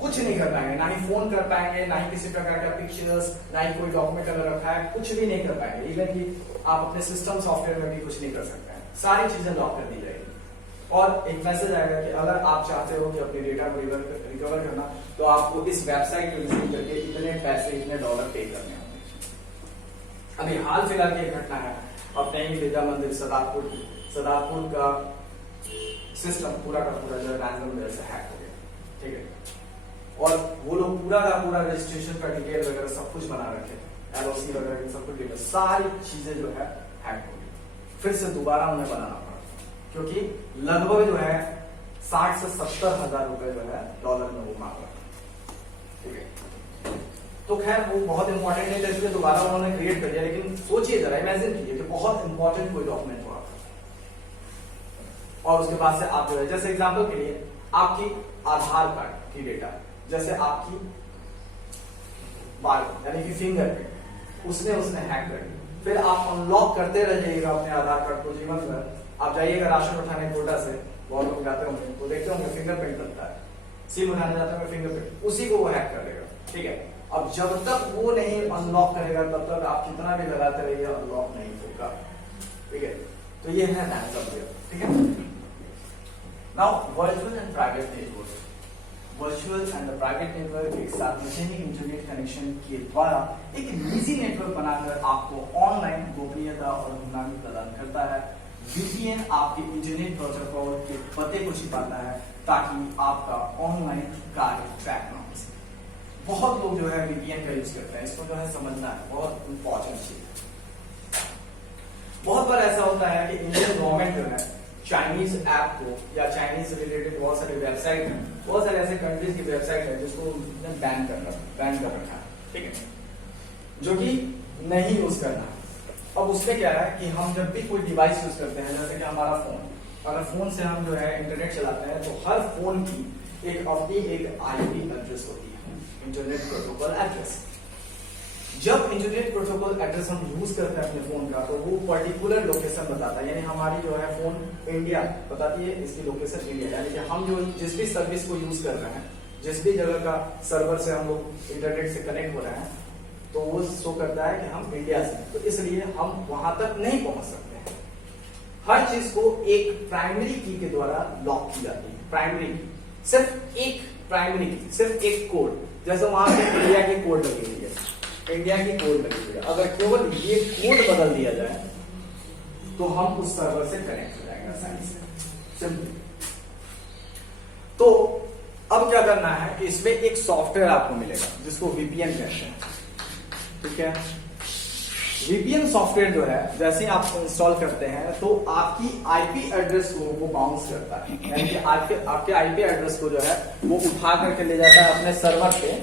कुछ नहीं कर पाएंगे, ना ही फोन कर पाएंगे, ना ही किसी प्रकार का पिक्चर्स, ना ही कोई डॉक्यूमेंट अगर रखा है, कुछ भी नहीं कर पाएंगे। इवन कि आप अपने सिस्टम सॉफ्टवेयर में भी कुछ नहीं कर सकते हैं, सारी चीजें लॉक कर दी जाएगी। और एक मैसेज आएगा कि अगर आप चाहते हो कि अपने डेटा को रिकवर करना, तो आपको इस वेबसाइट पे विजिट करके इतने पैसे, इतने डॉलर पे करने होंगे। अभी हाल फिलहाल की घटना है, अपने ही विद्या मंदिर सदापुर का सिस्टम पूरा का पूरा जो रैंसमवेयर से हैक हो गया। ठीक है, और वो लोग पूरा का पूरा रजिस्ट्रेशन का डिटेल वगैरह सब कुछ बना रखे, LOC वगैरह सब कुछ डिटेल, सारी चीजें जो है हैक हो गई। फिर से दोबारा उन्हें बनाना पड़ा, क्योंकि लगभग जो है 60 से 70 हजार रुपए जो है डॉलर में वो मांग रहा। ठीक है, तो खैर वो बहुत इंपॉर्टेंट नहीं था, इसलिए दोबारा उन्होंने क्रिएट कर दिया। लेकिन सोचिए जरा, इमेजिन कीजिए कि बहुत इंपॉर्टेंट कोई डॉक्यूमेंट हुआ और उसके बाद से आप जो है, जैसे एग्जांपल के लिए आपकी आधार कार्ड की डेटा, जैसे आपकी बाल यानी कि फिंगरप्रिंट, उसने हैक कर दी। फिर आप अनलॉक करते रह जाइएगा अपने आधार कार्ड को जीवन भर। आप जाइएगा राशन उठाने कोटा से, बहुत लोग जाते होंगे तो देखते होंगे फिंगरप्रिंट लगता है, सिम उठाने जाते होंगे फिंगरप्रिंट, उसी को वो हैक कर देगा। ठीक है, अब जब तक वो नहीं अनलॉक करेगा तब तक आप कितना भी लगाते रहिए, अनलॉक नहीं होगा। ठीक है, तो ये है रैंसमवेयर। ठीक है, now virtual and private network. Virtual and private network एक सार्वजनिक इंटरनेट कनेक्शन के द्वारा एक निजी नेटवर्क बनाकर आपको ऑनलाइन गोपनीयता और गुमनामी प्रदान करता है। VPN आपके इंटरनेट प्रोटोकॉल के पते को छिपाता है ताकि आपका ऑनलाइन कार्य ट्रैक ना हो सके। बहुत लोग जो है VPN का यूज करते हैं, इसको जो है समझना है, बहुत इंपॉर्टेंट चीज। बहुत बार ऐसा होता है कि इंडियन गवर्नमेंट जो है चाइनीज ऐप को या चाइनीज रिलेटेड बहुत सारे वेबसाइट हैं, बहुत सारे ऐसे कंट्रीज की वेबसाइट है जिसको बैन कर रखा है। ठीक है, जो कि नहीं यूज करना। अब उसमें क्या है कि हम जब भी कोई डिवाइस यूज करते हैं, जैसे कि हमारा फोन, अगर फोन से हम जो है इंटरनेट चलाते हैं, तो हर फोन की एक अपनी एक IP एड्रेस होती है, इंटरनेट प्रोटोकॉल एड्रेस। जब इंटरनेट प्रोटोकॉल एड्रेस हम यूज करते हैं अपने फोन का, तो वो पर्टिकुलर लोकेशन बताता है, यानी हमारी जो है फोन इंडिया बताती है, इसकी लोकेशन इंडिया, यानी कि हम जो जिस भी सर्विस को यूज कर रहे हैं, जिस भी जगह का सर्वर से हम लोग इंटरनेट से कनेक्ट हो रहे हैं, तो वो शो करता है कि हम इंडिया से, तो इसलिए हम वहां तक नहीं पहुंच सकते हैं। हर चीज को एक प्राइमरी की के द्वारा लॉक की जाती है। प्राइमरी की, सिर्फ एक प्राइमरी की, सिर्फ एक कोड, जैसे वहां पे इंडिया की कोड लगी हुई है, इंडिया की कोड लगी हुई है, अगर केवल ये कोड बदल दिया जाए तो हम उस सर्वर से कनेक्ट हो जाएंगे आसानी से, सिंपली। तो अब क्या करना है कि इसमें एक सॉफ्टवेयर आपको मिलेगा जिसको VPN कहते हैं। ठीक है, VPN सॉफ्टवेयर जो है जैसे ही आप इंस्टॉल करते हैं तो आपकी IP एड्रेस को वो बाउंस करता है, यानी कि आपके IP एड्रेस को जो है वो उठा करके ले जाता है अपने सर्वर पे,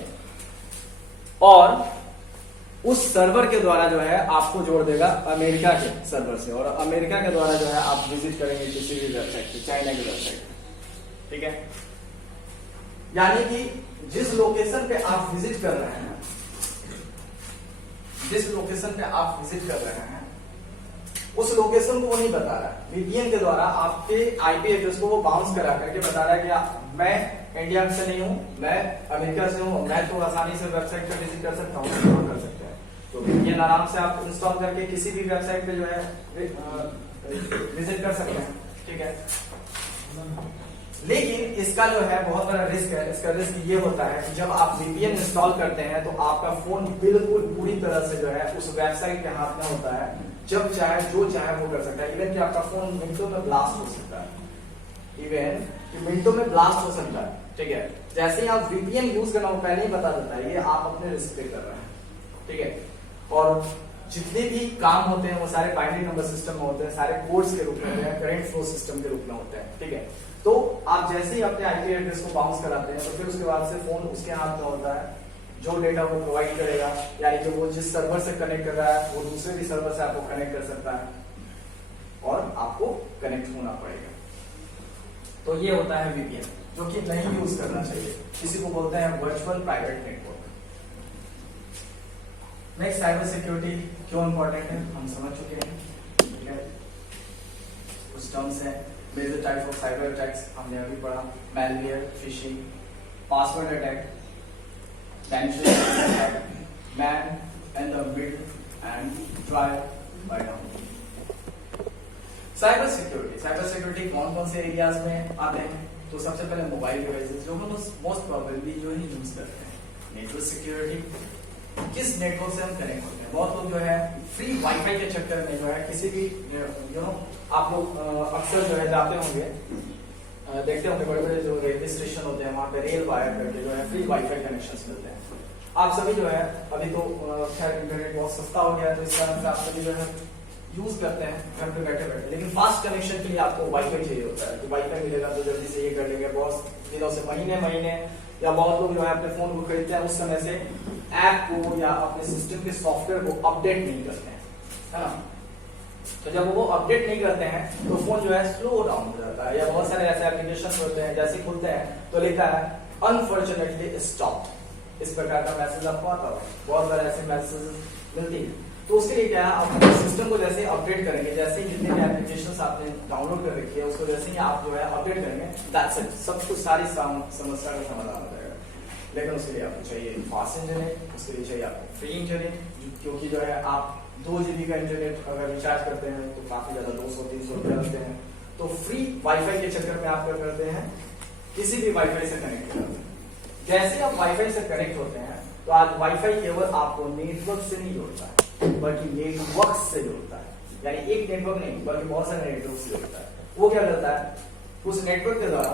और उस सर्वर के द्वारा जो है आपको जोड़ देगा अमेरिका के सर्वर से, और अमेरिका के द्वारा जो है आप विजिट करेंगे किसी भी वेबसाइट पे, चाइना की वेबसाइट। ठीक है, यानी कि जिस लोकेशन पे आप विजिट कर रहे हैं, जिस लोकेशन पे आप विजिट कर रहे हैं उस लोकेशन को वो नहीं बता रहा है। वीपीएन के द्वारा आपके आईपी एड्रेस को वो बाउंस करा करके बता रहा है कि मैं इंडिया से नहीं हूँ, मैं अमेरिका से हूँ, मैं तो आसानी से वेबसाइट पर विजिट कर सकता हूँ, कर सकते हैं। तो वीपीएन आराम से आप इंस्टॉल करके किसी भी वेबसाइट पे जो है विजिट कर सकते हैं, ठीक है। लेकिन इसका जो है बहुत बड़ा रिस्क है। इसका रिस्क ये होता है कि जब आप वीपीएन इंस्टॉल करते हैं तो आपका फोन बिल्कुल पूरी तरह से जो है उस वेबसाइट के हाथ में होता है। जब चाहे जो चाहे वो कर सकता है। इवन कि आपका फोन मिनटों में ब्लास्ट हो सकता है, इवन कि मिनटों में ब्लास्ट हो सकता है, ठीक है। जैसे ही आप वीपीएन यूज करना वो पहले ही बता देता है, ये आप अपने रिस्क पे कर रहे हैं, ठीक है। और जितने भी काम होते हैं वो सारे बाइनरी नंबर सिस्टम में होते हैं, सारे कोड्स के रूप में होते हैं, करंट फ्लो सिस्टम के रूप में होते हैं, ठीक है। तो आप जैसे ही अपने आईपी एड्रेस को बाउंस कराते हैं तो फिर उसके बाद से फोन उसके हाथ में होता है, जो डेटा वो प्रोवाइड करेगा, यानी कि वो जिस सर्वर से कनेक्ट कर रहा है वो दूसरे भी सर्वर से आपको कनेक्ट कर सकता है और आपको कनेक्ट होना पड़ेगा। तो ये होता है वीपीएन, जो कि नहीं यूज करना चाहिए। किसी को बोलते हैं virtual private network. Next, cyber security क्यों इंपॉर्टेंट है हम समझ चुके हैं, ठीक है। कुछ टर्म्स हैं, major types of cyber attacks हमने अभी पढ़ा, malware, phishing, password attack, manipulation attack, man in the mid and try by now. Cyber security कौन कौन से एरियाज में आते हैं? तो सबसे पहले मोबाइल डिवाइसेस, जो हम मोस्ट प्रोबेबली जो है यूज करते हैं। नेटवर्क सिक्योरिटी, किस नेटवर्क से हम कनेक्ट होते हैं। बहुत लोग जो है फ्री वाईफाई के चक्कर में जो है किसी भी आप लोग अक्सर जो है जाते होंगे, देखते होंगे बड़े बड़े जो रेलवे स्टेशन होते हैं वहां पे रेल वायर करके जो है फ्री वाईफाई कनेक्शन मिलते हैं। आप सभी जो है अभी तो खैर इंटरनेट बहुत सस्ता हो गया है, तो इस कारण से आप सभी जो है यूज करते हैं घर पे बैठे बैठे। लेकिन फास्ट कनेक्शन के लिए आपको वाईफाई चाहिए होता है कि वाईफाई मिलेगा तो जल्दी से ये कर लेंगे। बहुत दिनों से महीने या बहुत लोग जो है अपने फोन को खरीदते हैं उस समय से ऐप को या अपने सिस्टम के सॉफ्टवेयर को अपडेट नहीं करते हैं, है ना। तो जब वो अपडेट नहीं करते हैं तो फोन जो है स्लो डाउन हो जाता है। या बहुत सारे ऐसे एप्लीकेशन होते हैं जैसे खुलते हैं तो लिखा है अनफॉर्चुनेटली स्टॉप्ड, इस प्रकार का मैसेज आपको आता है। बहुत सारे ऐसे मैसेज मिलती है। तो उसके लिए क्या है, आप सिस्टम को जैसे अपडेट करेंगे, जैसे ही जितने भी एप्लीकेशंस आपने डाउनलोड कर रखी है उसको जैसे ही आप जो है अपडेट करेंगे, दैट्स इट, सब कुछ सारी समस्या का समाधान हो जाएगा। लेकिन उसके लिए आपको चाहिए फास्ट इंटरनेट, उसके लिए चाहिए आपको फ्री इंटरनेट, क्योंकि जो है आप 2 GB का इंटरनेट अगर रिचार्ज करते हैं तो काफी ज्यादा 200-300 रुपया लगते हैं। तो फ्री वाईफाई के चक्कर में आप क्या करते हैं, किसी भी वाईफाई से कनेक्ट करते हैं। जैसे आप वाईफाई से कनेक्ट होते हैं तो आज वाईफाई केवल आपको नेटवर्क से नहीं जोड़ता है बल्कि नेटवर्क से जोड़ता है। यानी एक नेटवर्क नहीं बल्कि बहुत सारे नेटवर्क से जोड़ता है। वो क्या करता है, उस नेटवर्क के द्वारा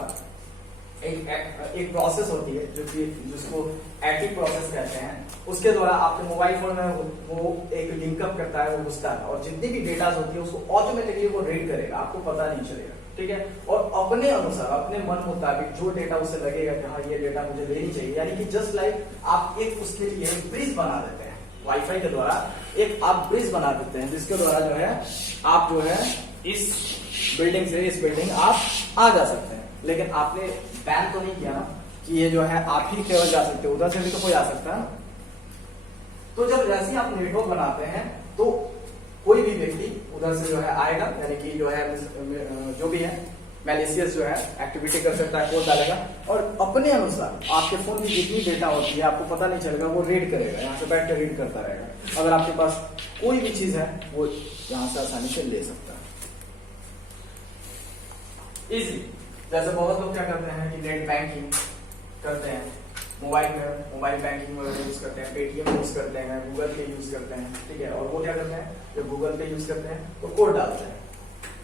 एक प्रोसेस होती है जो कि जिसको एक्टिव प्रोसेस कहते हैं, उसके द्वारा आपके मोबाइल फोन में वो एक लिंकअप करता है, वो घुसता है और जितनी भी डेटा होती है उसको ऑटोमेटिकली वो रीड करेगा, आपको पता नहीं चलेगा, ठीक है। और अपने अनुसार अपने मन मुताबिक जो डेटा उसे लगेगा कि हाँ ये डेटा मुझे लेनी चाहिए, यानी कि जस्ट लाइक आप एक उसके लिए ब्रिज बना देते हैं वाईफाई के द्वारा, एक आप ब्रिज बना देते हैं जिसके द्वारा जो है आप जो है इस बिल्डिंग से इस बिल्डिंग आप आ जा सकते हैं। लेकिन आपने बैन तो नहीं किया ना कि ये जो है आप ही केवल जा सकते हो, उधर से भी तो कोई आ सकता है ना। तो जब जैसे ही आप नेटवर्क बनाते हैं तो कोई भी व्यक्ति उधर से जो है आएगा, यानी कि जो है जो भी है मैलिशियस जो है एक्टिविटी कर सकता है, कोड डालेगा और अपने अनुसार आपके फोन की जितनी डेटा होती है आपको पता नहीं चलेगा, वो रीड करेगा, यहाँ से बैठ कर रीड करता रहेगा। अगर आपके पास कोई भी चीज है वो यहाँ से आसानी से ले सकता है, इजी। जैसे बहुत लोग क्या करते हैं कि नेट बैंकिंग करते हैं, मोबाइल बैंकिंग यूज करते हैं, पेटीएम यूज करते हैं, गूगल पे यूज करते हैं, ठीक है। और वो क्या करते हैं, जब गूगल पे यूज करते हैं तो कोड डालते हैं।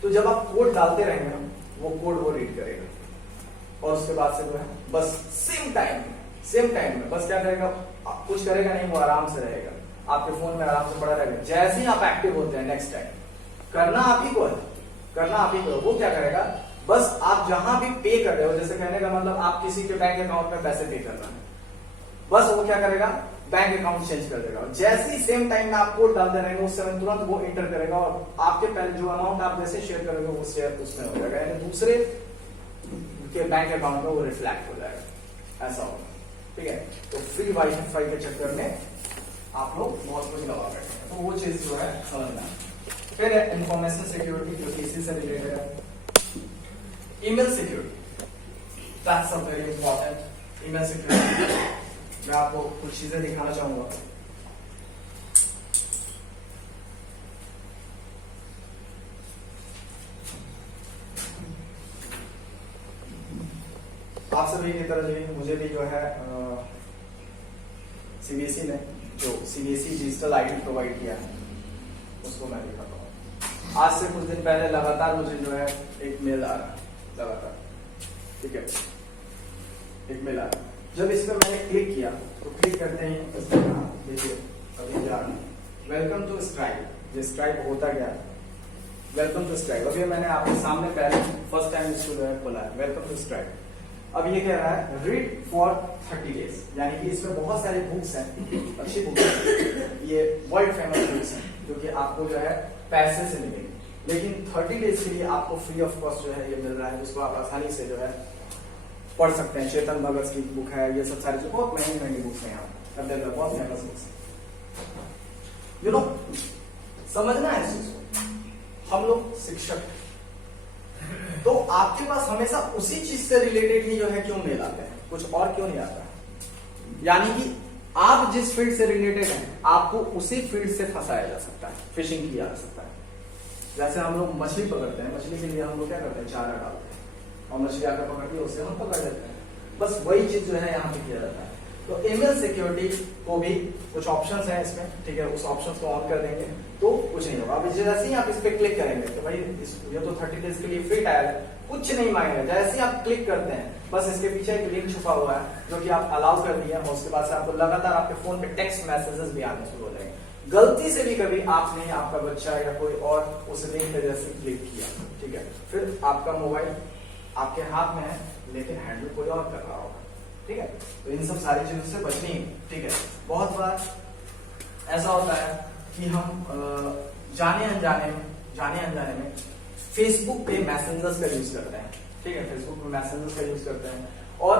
तो जब आप कोड डालते रहेंगे ना वो कोड वो रीड करेगा और उसके बाद से जो है बस सेम टाइम में बस क्या करेगा, कुछ करेगा नहीं, वो आराम से रहेगा आपके फोन में, आराम से पड़ा रहेगा। जैसे ही आप एक्टिव होते हैं नेक्स्ट टाइम करना आप ही को है, वो क्या करेगा, बस आप जहां भी पे कर रहे हो, जैसे कहने का मतलब आप किसी के बैंक अकाउंट में पैसे पे करना है, बस वो क्या करेगा, बैंक अकाउंट चेंज कर देगा। जैसे ही सेम टाइम में आप कोड डालते रहेंगे उस समय तुरंत वो एंटर करेगा और आपके पहले जो अमाउंट आप जैसे शेयर करोगे वो शेयर उसमें हो जाएगा, यानी दूसरे के बैंक अकाउंट में वो रिफ्लेक्ट हो जाएगा, ऐसा होगा, ठीक है। तो फ्री वाईफाई के चक्कर में आप लोग बहुत कुछ गवा बैठे हैं, तो वो चीज जो है समझना। फिर है इंफॉर्मेशन सिक्योरिटी, जो इसी से रिलेटेड है। Email security, that's a very important. Email security मैं आपको कुछ चीजें दिखाना चाहूंगा। आप सभी की तरह जो मुझे भी जो है सीबीएसई ने जो सीबीएसई डिजिटल आईडी प्रोवाइड किया है उसको मैं दिखाता हूँ। आज से कुछ दिन पहले लगातार मुझे जो है एक मेल आ रहा है लगातार, ठीक है, एक मेल आ रहा है। जब इस पर मैंने क्लिक किया तो क्लिक करते ही इसमें कहा देखिए अभी जा रहा है वेलकम टू स्ट्राइप। ये स्ट्राइप होता क्या है, वेलकम टू स्ट्राइप। अभी मैंने आपके सामने पहले फर्स्ट टाइम इसको जो है खोला है, वेलकम टू स्ट्राइप। अब ये कह रहा है रीड फॉर 30 डेज, यानी कि इसमें बहुत सारी बुक्स हैं, अच्छी बुक्स हैं, ये वर्ल्ड फेमस बुक्स हैं जो कि आपको जो है पैसे से मिलेंगे, लेकिन 30 डेज के लिए आपको फ्री ऑफ कॉस्ट जो है ये मिल रहा है, जिसको आप आसानी से जो है पढ़ सकते हैं। चेतन भगत की बुक है, ये सब सारी जो बहुत महंगी महंगी बुक्स हैं यहाँ, बहुत फेमस बुक्स। यू नो, समझना है इस चीज को। हम लोग शिक्षक हैं तो आपके पास हमेशा उसी चीज से रिलेटेड ही जो है क्यों मेल आते हैं, कुछ और क्यों नहीं आता है। यानी कि आप जिस फील्ड से रिलेटेड हैं आपको उसी फील्ड से फंसाया जा सकता है, फिशिंग किया जा सकता है। जैसे हम लोग मछली पकड़ते हैं, मछली के लिए हम लोग क्या करते हैं, चारा डालते हैं और मछली आकर पकड़ती है, उससे हम पकड़ लेते हैं। बस वही चीज जो है यहाँ पे किया जाता है। तो ईमेल सिक्योरिटी को भी कुछ ऑप्शंस हैं इसमें, ठीक है, उस ऑप्शंस को ऑन कर देंगे तो कुछ नहीं होगा। अब जैसे ही आप इस पे क्लिक करेंगे तो भाई ये तो 30 डेज के लिए फ्री ट्रायल है, कुछ नहीं मांगेगा। जैसे ही आप क्लिक करते हैं बस इसके पीछे एक लिंक छुपा हुआ है जो कि आप अलाउ कर दिए, और उसके बाद से आपको लगातार आपके फोन पे टेक्स्ट मैसेजेस भी आने शुरू हो जाएंगे। गलती से भी कभी आपने आपका बच्चा या कोई और उस लिंक पे जैसे क्लिक किया, ठीक है, फिर आपका मोबाइल आपके हाथ में है लेकिन हैंडल कोई और कर रहा होगा, ठीक है। तो इन सब सारी चीजों से बचनी है, ठीक है। बहुत बार ऐसा होता है कि हम जाने अनजाने में फेसबुक पे मैसेंजर्स का यूज करते हैं, ठीक है, फेसबुक पे मैसेंजर्स का यूज करते हैं और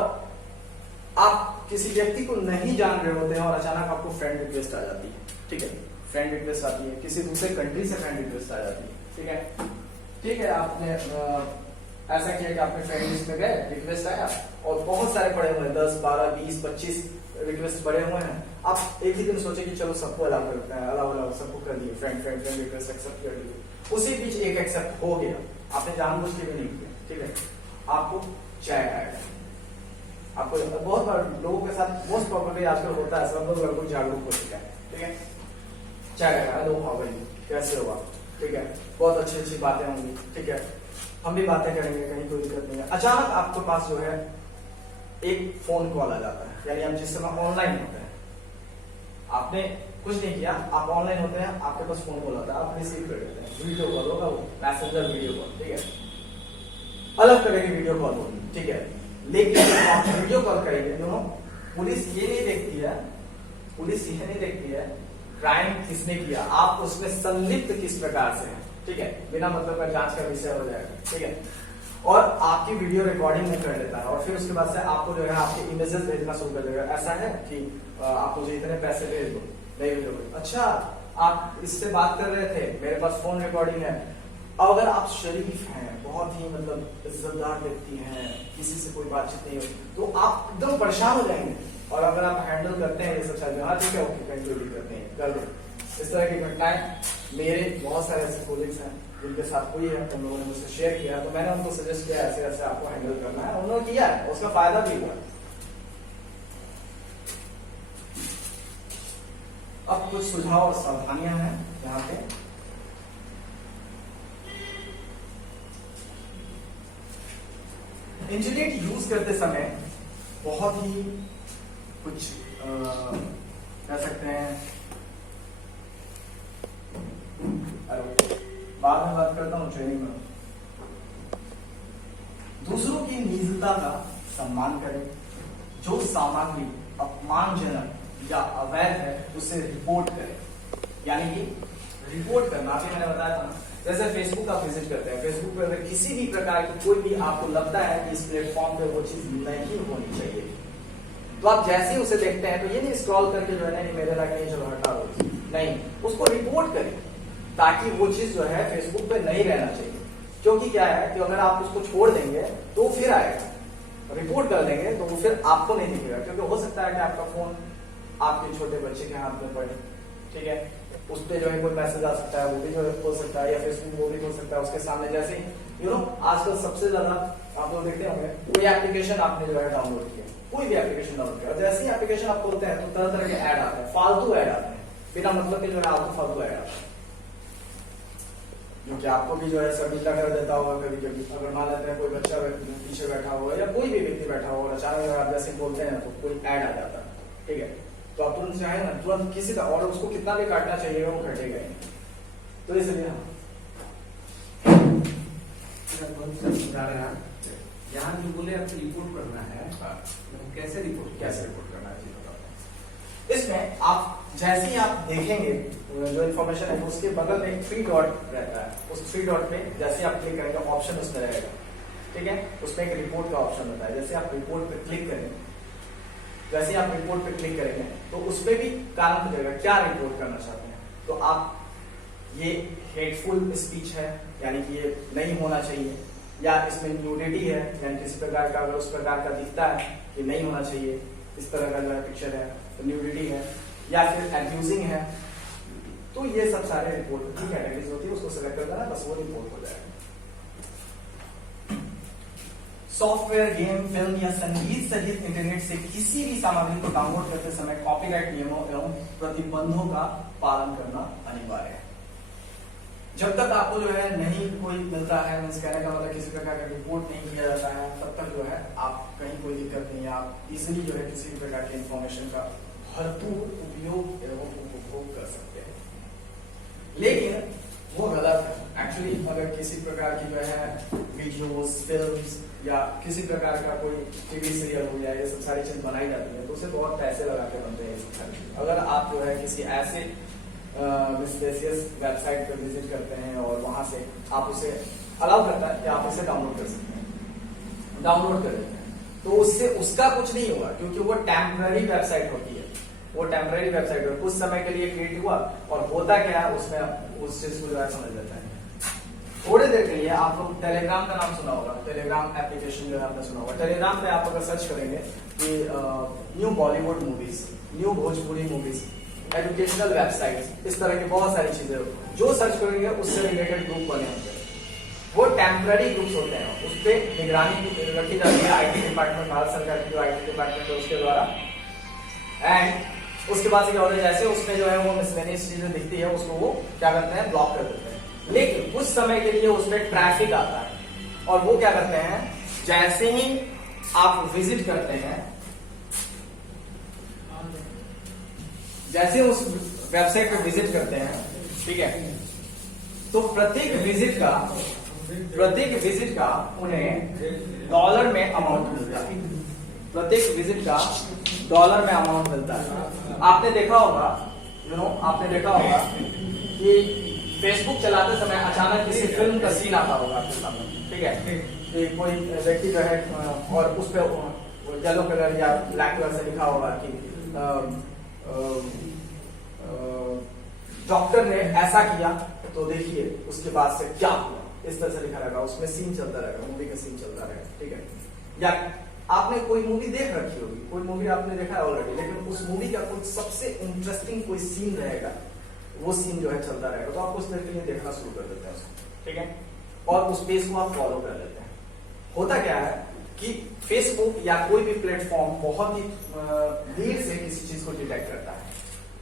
आप किसी व्यक्ति को नहीं जान रहे होते हैं और अचानक आपको फ्रेंड रिक्वेस्ट आ जाती है, ठीक है, फ्रेंड रिक्वेस्ट आती है, किसी दूसरे कंट्री से फ्रेंड रिक्वेस्ट आ जाती है, ठीक है, ठीक है। आपने ऐसा किया कि आपने फ्रेंड लिस्ट में गए, रिक्वेस्ट आया और बहुत सारे पड़े हुए हैं, 10, 12, 20, 25 रिक्वेस्ट पड़े हुए हैं। आप एक ही दिन सोचे कि चलो सबको अलाउ करते हैं, अलाउ सबको कर दिए, फ्रेंड रिक्वेस्ट एक्सेप्ट कर दिए। उसी बीच एक एक्सेप्ट हो गया, आपने जानबूझ के भी नहीं किया, ठीक है, आपको चैट आएगा। आपको बहुत बार लोगों के साथ मोस्ट प्रॉब्लम आजकल होता है, सब लोग लगभग जागरूक हो चुका है, ठीक है। चैट आएगा, हेलो हाउ आर यू, कैसे हो आप, ठीक है, बहुत अच्छी अच्छी बातें होंगी, ठीक है, हम भी बातें करेंगे, कहीं कोई दिक्कत नहीं है। अचानक आपके पास जो है एक फोन कॉल आ जाता है, यानी आप जिस समय ऑनलाइन होते हैं, आपने कुछ नहीं किया, आप ऑनलाइन होते हैं, आपके पास फोन कॉल आता है, आप रिसीव कर लेते हैं। वीडियो कॉल होगा, वो मैसेंजर वीडियो कॉल, ठीक है, अलग तरह की वीडियो कॉल होगी, ठीक है। लेकिन आप वीडियो कॉल करेंगे दोनों, पुलिस ये नहीं देखती है क्राइम किसने किया, आप उसमें संलिप्त किस प्रकार से हैं, ठीक है, बिना मतलब का जांच का विषय हो जाएगा, ठीक है। और आपकी वीडियो रिकॉर्डिंग में कर लेता है और फिर उसके बाद से आपको जो है आपके इमेजेस भेजना शुरू कर देगा। ऐसा है कि आप मुझे इतने पैसे भेज दो, नहीं भेजोगे, अच्छा आप इससे बात कर रहे थे, मेरे पास फोन रिकॉर्डिंग है। अब अगर आप शरीफ हैं, बहुत ही मतलब इज्जतदार व्यक्ति हैं, किसी से कोई बातचीत नहीं हो, तो आप एकदम परेशान हो जाएंगे। और अगर आप हैंडल करते हैं ये सब चीजें, हाँ ठीक है, ओके, कहीं करते हैं, कर दो। इस तरह की घटनाएं मेरे बहुत सारे ऐसे कोलिग्स हैं जिनके साथ हुई है, उन लोगों ने मुझसे शेयर किया, तो मैंने उनको सजेस्ट किया ऐसे ऐसे आपको हैंडल करना है, उन्होंने किया है, उसका फायदा भी हुआ। अब कुछ सुझाव और सावधानियां हैं यहाँ पे। इंटरनेट यूज करते समय बहुत ही कुछ कह सकते हैं, बाद में बात करता हूँ ट्रेनिंग में। दूसरों की निजता का सम्मान करें, जो सामग्री अपमानजनक या अवैध है उसे रिपोर्ट करें। यानी कि रिपोर्ट करना, अभी मैंने बताया था ना, जैसे फेसबुक आप विजिट करते हैं, फेसबुक पर अगर किसी भी प्रकार की कोई भी आपको लगता है कि इस प्लेटफॉर्म पे वो चीज नहीं होनी चाहिए, तो आप जैसे ही उसे देखते हैं तो ये नहीं स्क्रॉल करके जो है नहीं मेरे लायक नहीं, चलो हटा दो, नहीं, उसको रिपोर्ट करें। ताकि वो चीज जो है फेसबुक पे नहीं रहना चाहिए। क्योंकि क्या है कि अगर आप उसको छोड़ देंगे तो वो फिर आएगा, रिपोर्ट कर देंगे तो वो फिर आपको नहीं दिखेगा, क्योंकि हो सकता है कि आपका फोन आपके छोटे बच्चे के हाथ में पड़े, ठीक है, उस पर जो है कोई मैसेज आ सकता है, वो भी जो है खोल सकता है, या फेसबुक वो भी खोल सकता है उसके सामने। जैसे ही आजकल सबसे ज्यादा आप लोग देखते होंगे, कोई एप्लीकेशन आपने जो है डाउनलोड किया, कोई भी एप्लीकेशन डाउनलोड किया, जैसे ही एप्लीकेशन आप खोलते हैं तो तरह तरह के ऐड आते हैं, फालतू ऐड आते हैं, बिना मतलब के जो है आपको फालतू ऐड आते हैं, जो कि आपको भी जो है शर्मिंदा कर देता होगा कभी कभी। अगर मान लेते हैं कोई बच्चा पीछे बैठा होगा या कोई भी व्यक्ति बैठा होगा और अचानक आप जैसे बोलते हैं तो कोई ऐड आ जाता है, ठीक है, तो आप तुरंत चाहे ना तुरंत किसी का, और उसको कितना भी काटना चाहिए वो कटेगा ही। तो इसलिए यहाँ जो बोले आपको रिपोर्ट करना है, कैसे रिपोर्ट करना है जी बताते हैं। इसमें आप जैसे ही आप देखेंगे जो इन्फॉर्मेशन है उसके बगल में एक 3 डॉट रहता है, उस 3 डॉट पे जैसे ही आप क्लिक करेंगे ऑप्शन उसमें रहेगा, ठीक है, उसमें एक रिपोर्ट का ऑप्शन होता है। जैसे आप रिपोर्ट पे क्लिक करेंगे, जैसे आप रिपोर्ट पे क्लिक करेंगे तो उसमें भी कारण पूछेगा क्या रिपोर्ट करना चाहते हैं। तो आप ये हेटफुल स्पीच है यानी कि ये नहीं होना चाहिए, या इसमें न्यूडिटी है यानी किसी प्रकार का अगर उस प्रकार का दिखता है कि नहीं होना चाहिए, इस तरह का जो है पिक्चर है तो न्यूडिटी है, या फिर एब्यूजिंग है, तो ये सब सारे रिपोर्ट की कैटेगरीज होती है, उसको सिलेक्ट कर देना बस वो रिपोर्ट हो जाएगा। सॉफ्टवेयर, गेम, फिल्म या संगीत सहित इंटरनेट से किसी भी सामग्री को डाउनलोड करते समय कॉपीराइट नियमों एवं प्रतिबंधों का पालन करना अनिवार्य है। जब तक आपको जो है नहीं कोई मिलता है, कहने का मतलब किसी प्रकार का रिपोर्ट नहीं किया जाता है, तब तक जो है आप कहीं कोई दिक्कत नहीं है, आप इजिली जो है किसी भी प्रकार की इंफॉर्मेशन का भरपूर उपयोग एवं उपभोग कर सकते हैं। लेकिन वो गलत है एक्चुअली। अगर किसी प्रकार की जो है वीडियोस, फिल्म्स या किसी प्रकार का कोई टीवी सीरियल हो गया, ये सब सारी चीज बनाई जाती है तो उसे बहुत पैसे लगा के बनते हैं ये सब सारी चीज। अगर आप जो है किसी ऐसे मिसलेसियस वेबसाइट पर विजिट करते हैं और वहां से आप उसे अलाउ करता है कि आप इसे डाउनलोड कर सकते हैं, डाउनलोड कर लेते हैं, तो उससे उसका कुछ नहीं होगा, क्योंकि वो टेम्पररी वेबसाइट होती है, वो टेम्पररी वेबसाइट है, कुछ समय के लिए क्रिएट हुआ और होता क्या है उसमें उस चीज को जो है समझ लेता है। थोड़ी देर के लिए आप लोग टेलीग्राम का नाम सुना होगा, टेलीग्राम एप्लीकेशन जो है आपने सुना होगा। टेलीग्राम पे आप अगर सर्च करेंगे कि new Bollywood movies, new Bhojpuri movies, educational websites, इस तरह की बहुत सारी चीजें जो सर्च करेंगे उससे रिलेटेड ग्रुप बने होंगे, वो टेम्पररी ग्रुप्स होते हैं, उस पर निगरानी रखी जाती है आईटी डिपार्टमेंट, भारत सरकार की जो आईटी डिपार्टमेंट है उसके द्वारा। एंड उसके बाद क्या होता है, जैसे उसमें जो है वो मिसलेनियस चीजें दिखती है उसको वो क्या करते हैं, ब्लॉक कर देते हैं। लेकिन कुछ समय के लिए उसमें ट्रैफिक आता है और वो क्या करते हैं, जैसे ही आप विजिट करते हैं, जैसे उस वेबसाइट पे विजिट करते हैं, ठीक है, तो प्रत्येक विजिट का उन्हें डॉलर में अमाउंट मिलता है, प्रत्येक विजिट का डॉलर में अमाउंट मिलता है। आपने देखा होगा आपने देखा होगा कि फेसबुक चलाते समय अचानक किसी फिल्म का सीन आता होगा आपके सामने, ठीक है, कि कोई व्यक्ति जो है और उस पर येलो कलर या ब्लैक कलर से लिखा होगा कि डॉक्टर ने ऐसा किया तो देखिए उसके बाद से क्या हुआ, इस तरह से लिखा रहेगा, उसमें सीन चलता रहेगा, मूवी का सीन चलता रहेगा, ठीक है। या आपने कोई मूवी देख रखी होगी, कोई मूवी आपने देखा है ऑलरेडी, लेकिन उस मूवी का कुछ सबसे इंटरेस्टिंग कोई सीन रहेगा, वो सीन जो है चलता रहेगा, तो आप उस तरह के लिए देखना शुरू कर देते हैं उसको, ठीक है, और उस पेज को आप फॉलो कर लेते हैं। होता क्या है कि फेसबुक या कोई भी प्लेटफॉर्म बहुत ही देर से किसी चीज को डिटेक्ट करता है,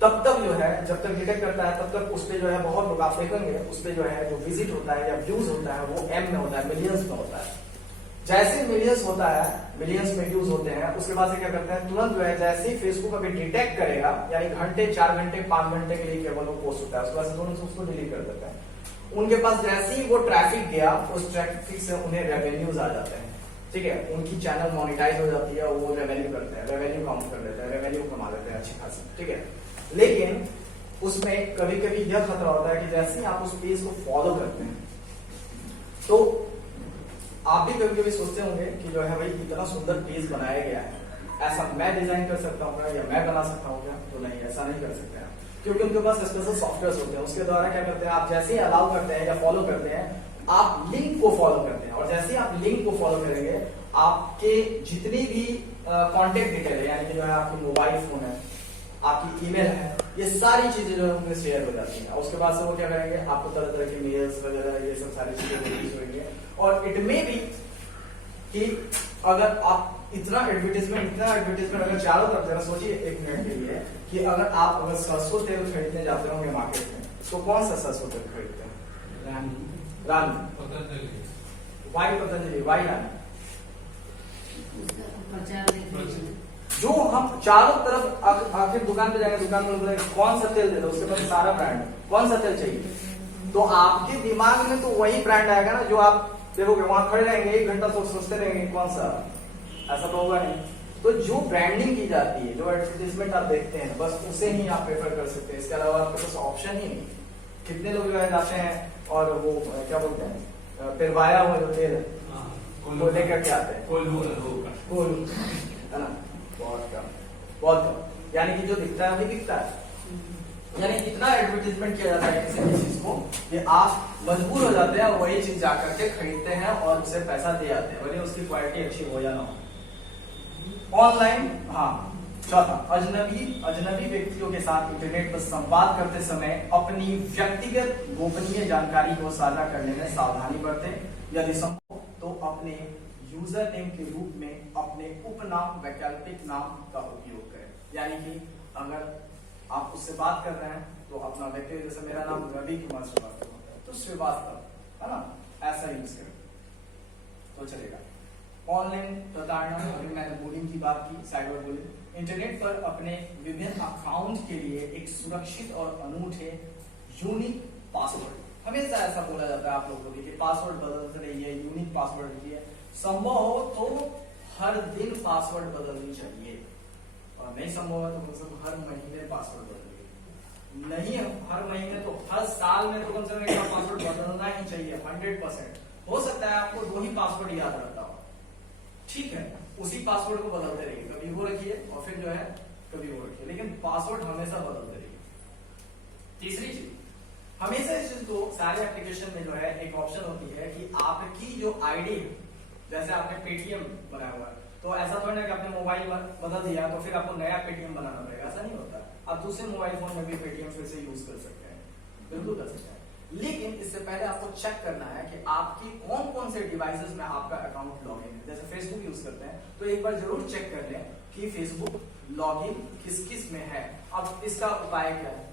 तब तक जो है जब तक डिटेक्ट करता है तब तक उस पर जो है बहुत लोग, आप देखेंगे उस पर जो है जो विजिट होता है या व्यूज होता है वो एम में होता है, मिलियंस में होता है। जैसे मिलियंस होता है, मिलियंस में व्यूज होते हैं, उसके बाद से क्या करते हैं, तुरंत जो है जैसे ही फेसबुक अभी डिटेक्ट करेगा, यानी घंटे 4 घंटे 5 घंटे के लिए केवल वो पोस्ट होता है, उसके बाद से तुरंत उसको डिलीट कर देता है। उनके पास जैसे ही वो ट्रैफिक गया, उस ट्रैफिक से उन्हें रेवेन्यूज आ जाते हैं, ठीक है, उनकी चैनल मोनिटाइज हो जाती है, वो रेवेन्यू करते हैं, रेवेन्यू काउंट कर लेते हैं, रेवेन्यू कमा लेते हैं अच्छी खासी, ठीक है। लेकिन उसमें कभी कभी यह खतरा होता है कि जैसे ही आप उस पेज को फॉलो करते हैं तो आप भी कभी कभी सोचते होंगे कि जो है भाई इतना सुंदर पेज बनाया गया है, ऐसा मैं डिजाइन कर सकता हूँ या मैं बना सकता हूँ क्या, तो नहीं, ऐसा नहीं कर सकते हैं, क्योंकि उनके पास स्पेशल सॉफ्टवेयर होते हैं, उसके द्वारा क्या करते हैं, आप जैसे ही अलाउ करते हैं या फॉलो करते हैं, आप लिंक को फॉलो करते हैं, और जैसे ही आप लिंक को फॉलो करेंगे आपके जितनी भी कॉन्टेक्ट डिटेल है, यानी कि जो है आपकी मोबाइल फोन है, आपकी ईमेल है, ये सारी चीजें जो है उनमें शेयर हो जाती हैं। उसके बाद से वो क्या करेंगे, आपको तरह तरह की मेल्स वगैरह ये सब सारी चीजें होंगी। और इट मे बी कि अगर आप इतना एडवर्टीजमेंट अगर चारों तरफ जरा सोचिए एक मिनट के लिए, कि अगर आप अगर सरसों तेल खरीदने जाते होंगे मार्केट में, तो कौन सा सरसों तेल खरीदते हैं? रानी, वाई पतंजलि, वाई रानी। जो हम चारों तरफ आखिर दुकान पे जाएंगे, दुकान में बोलेंगे कौन सा तेल दे दो, उसके पास सारा ब्रांड, कौन सा तेल चाहिए, तो आपके दिमाग में तो वही ब्रांड आएगा ना जो आप देखोगे। वहां खड़े रहेंगे 1 घंटा सोचते रहेंगे कौन सा, ऐसा तो होगा नहीं। तो जो ब्रांडिंग की जाती है, जो एडवर्टीजमेंट आप देखते हैं, बस उसे ही आप प्रेफर कर सकते हैं, इसके अलावा आपके पास ऑप्शन ही नहीं। कितने लोग जो है जाते हैं और वो क्या बोलते हैं, पिरवाया हुआ जो तेल है वो लेकर के आते हैं, कोल्हू, है ना, बहुत कम, यानी कि जो दिखता है वही दिखता है। यानी इतना एडवर्टीजमेंट किया जाता है किसी भी चीज को कि आप मजबूर हो जाते हैं और वही चीज जाकर के खरीदते हैं और उसे पैसा दे आते हैं, भले उसकी क्वालिटी अच्छी हो या ना हो। ऑनलाइन, हाँ, चौथा, अजनबी व्यक्तियों के साथ इंटरनेट पर संवाद करते समय अपनी व्यक्तिगत गोपनीय जानकारी को साझा करने में सावधानी बरतें। यदि संभव तो अपने यूजर नेम के रूप में अपने उपनाम, वैकल्पिक नाम का उपयोग करें। यानी कि अगर आप उससे बात कर रहे हैं तो अपना व्यक्तिगत, जैसे मेरा नाम रवि कुमार श्रीवास्तव है तो श्रीवास्तव, है ना, ऐसा यूज करें तो चलेगा। ऑनलाइन प्रताड़ना, अभी मैंने बुलिंग की बात की, साइबर बुलिंग, इंटरनेट पर अपने विभिन्न अकाउंट के लिए एक सुरक्षित और अनूठे यूनिक पासवर्ड, हमेशा ऐसा बोला जाता है आप लोगों को भी कि पासवर्ड बदलते रहिए, यूनिक पासवर्ड रखिए। संभव हो तो हर दिन पासवर्ड बदलनी चाहिए, और नहीं संभव है तो कम से कम हर महीने पासवर्ड बदलिए। नहीं हर महीने तो हर साल में तो कम से कम एक पासवर्ड बदलना ही चाहिए 100%। हो सकता है आपको 2 ही पासवर्ड याद रहता हो, ठीक है, उसी पासवर्ड को बदलते रहिए, कभी वो रखिए और फिर जो है कभी वो रखिए, लेकिन पासवर्ड हमेशा बदलते रहिए। तीसरी चीज, हमेशा इस चीज को सारे एप्लीकेशन में जो है एक ऑप्शन होती है कि आपकी जो आईडी है, जैसे आपने पेटीएम बनाया हुआ है, तो ऐसा थोड़ा ना कि आपने मोबाइल बदल दिया तो फिर आपको नया पेटीएम बनाना पड़ेगा, ऐसा नहीं होता। आप दूसरे मोबाइल फोन में भी पेटीएम फिर से यूज कर सकते हैं, बिल्कुल कर सकते हैं। लेकिन इससे पहले आपको चेक करना है कि आपकी कौन कौन से डिवाइसेस में आपका अकाउंट लॉगिन है। जैसे फेसबुक यूज करते हैं तो एक बार जरूर चेक कर लें कि फेसबुक लॉगिन किस किस में है। अब इसका उपाय क्या है,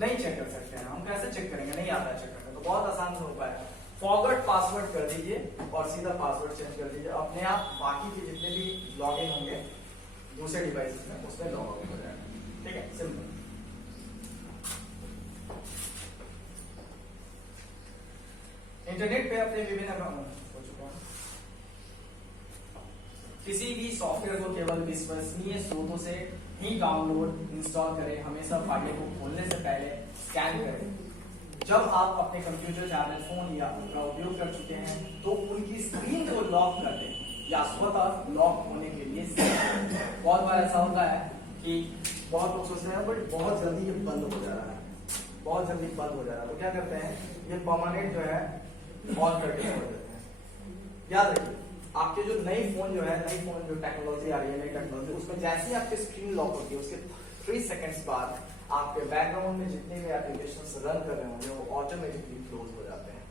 नहीं चेक कर सकते हैं, हम कैसे चेक करेंगे, नहीं आता है चेक करना, तो बहुत आसान सा उपाय है, फॉरगॉट पासवर्ड कर दीजिए और सीधा पासवर्ड चेंज कर दीजिए, अपने आप बाकी के जितने भी लॉगिन होंगे दूसरे डिवाइसेस में उसमें लॉग आउट हो जाएगा। ठीक है, सिंपल। इंटरनेट पे अपने विभिन्न हो चुका है, किसी भी सॉफ्टवेयर को केवल विश्वसनीय स्रोतों से ही डाउनलोड इंस्टॉल करें। हमेशा फाइल को खोलने से पहले स्कैन करें। जब आप अपने कंप्यूटर, टैबलेट, फोन या उनका उपयोग कर चुके हैं तो उनकी स्क्रीन को लॉक कर दें या स्वतः लॉक होने के लिए बहुत बार ऐसा होता है कि बहुत लोग सोचते हैं बट बहुत जल्दी ये बंद हो जा रहा है, बहुत जल्दी बंद हो जा रहा है, तो क्या करते हैं, ये परमानेंट जो है ऑन करके छोड़ देते हैं। याद रखिए, आपके जो नई फोन जो टेक्नोलॉजी आ रही है, नई टेक्नोलॉजी, उसमें जैसे ही आपकी स्क्रीन लॉक होती है उसके 3 सेकंड्स बाद आपके बैकग्राउंड में जितने भी एप्लीकेशंस रन कर रहे होंगे वो ऑटोमेटिकली क्लोज हो जाते हैं।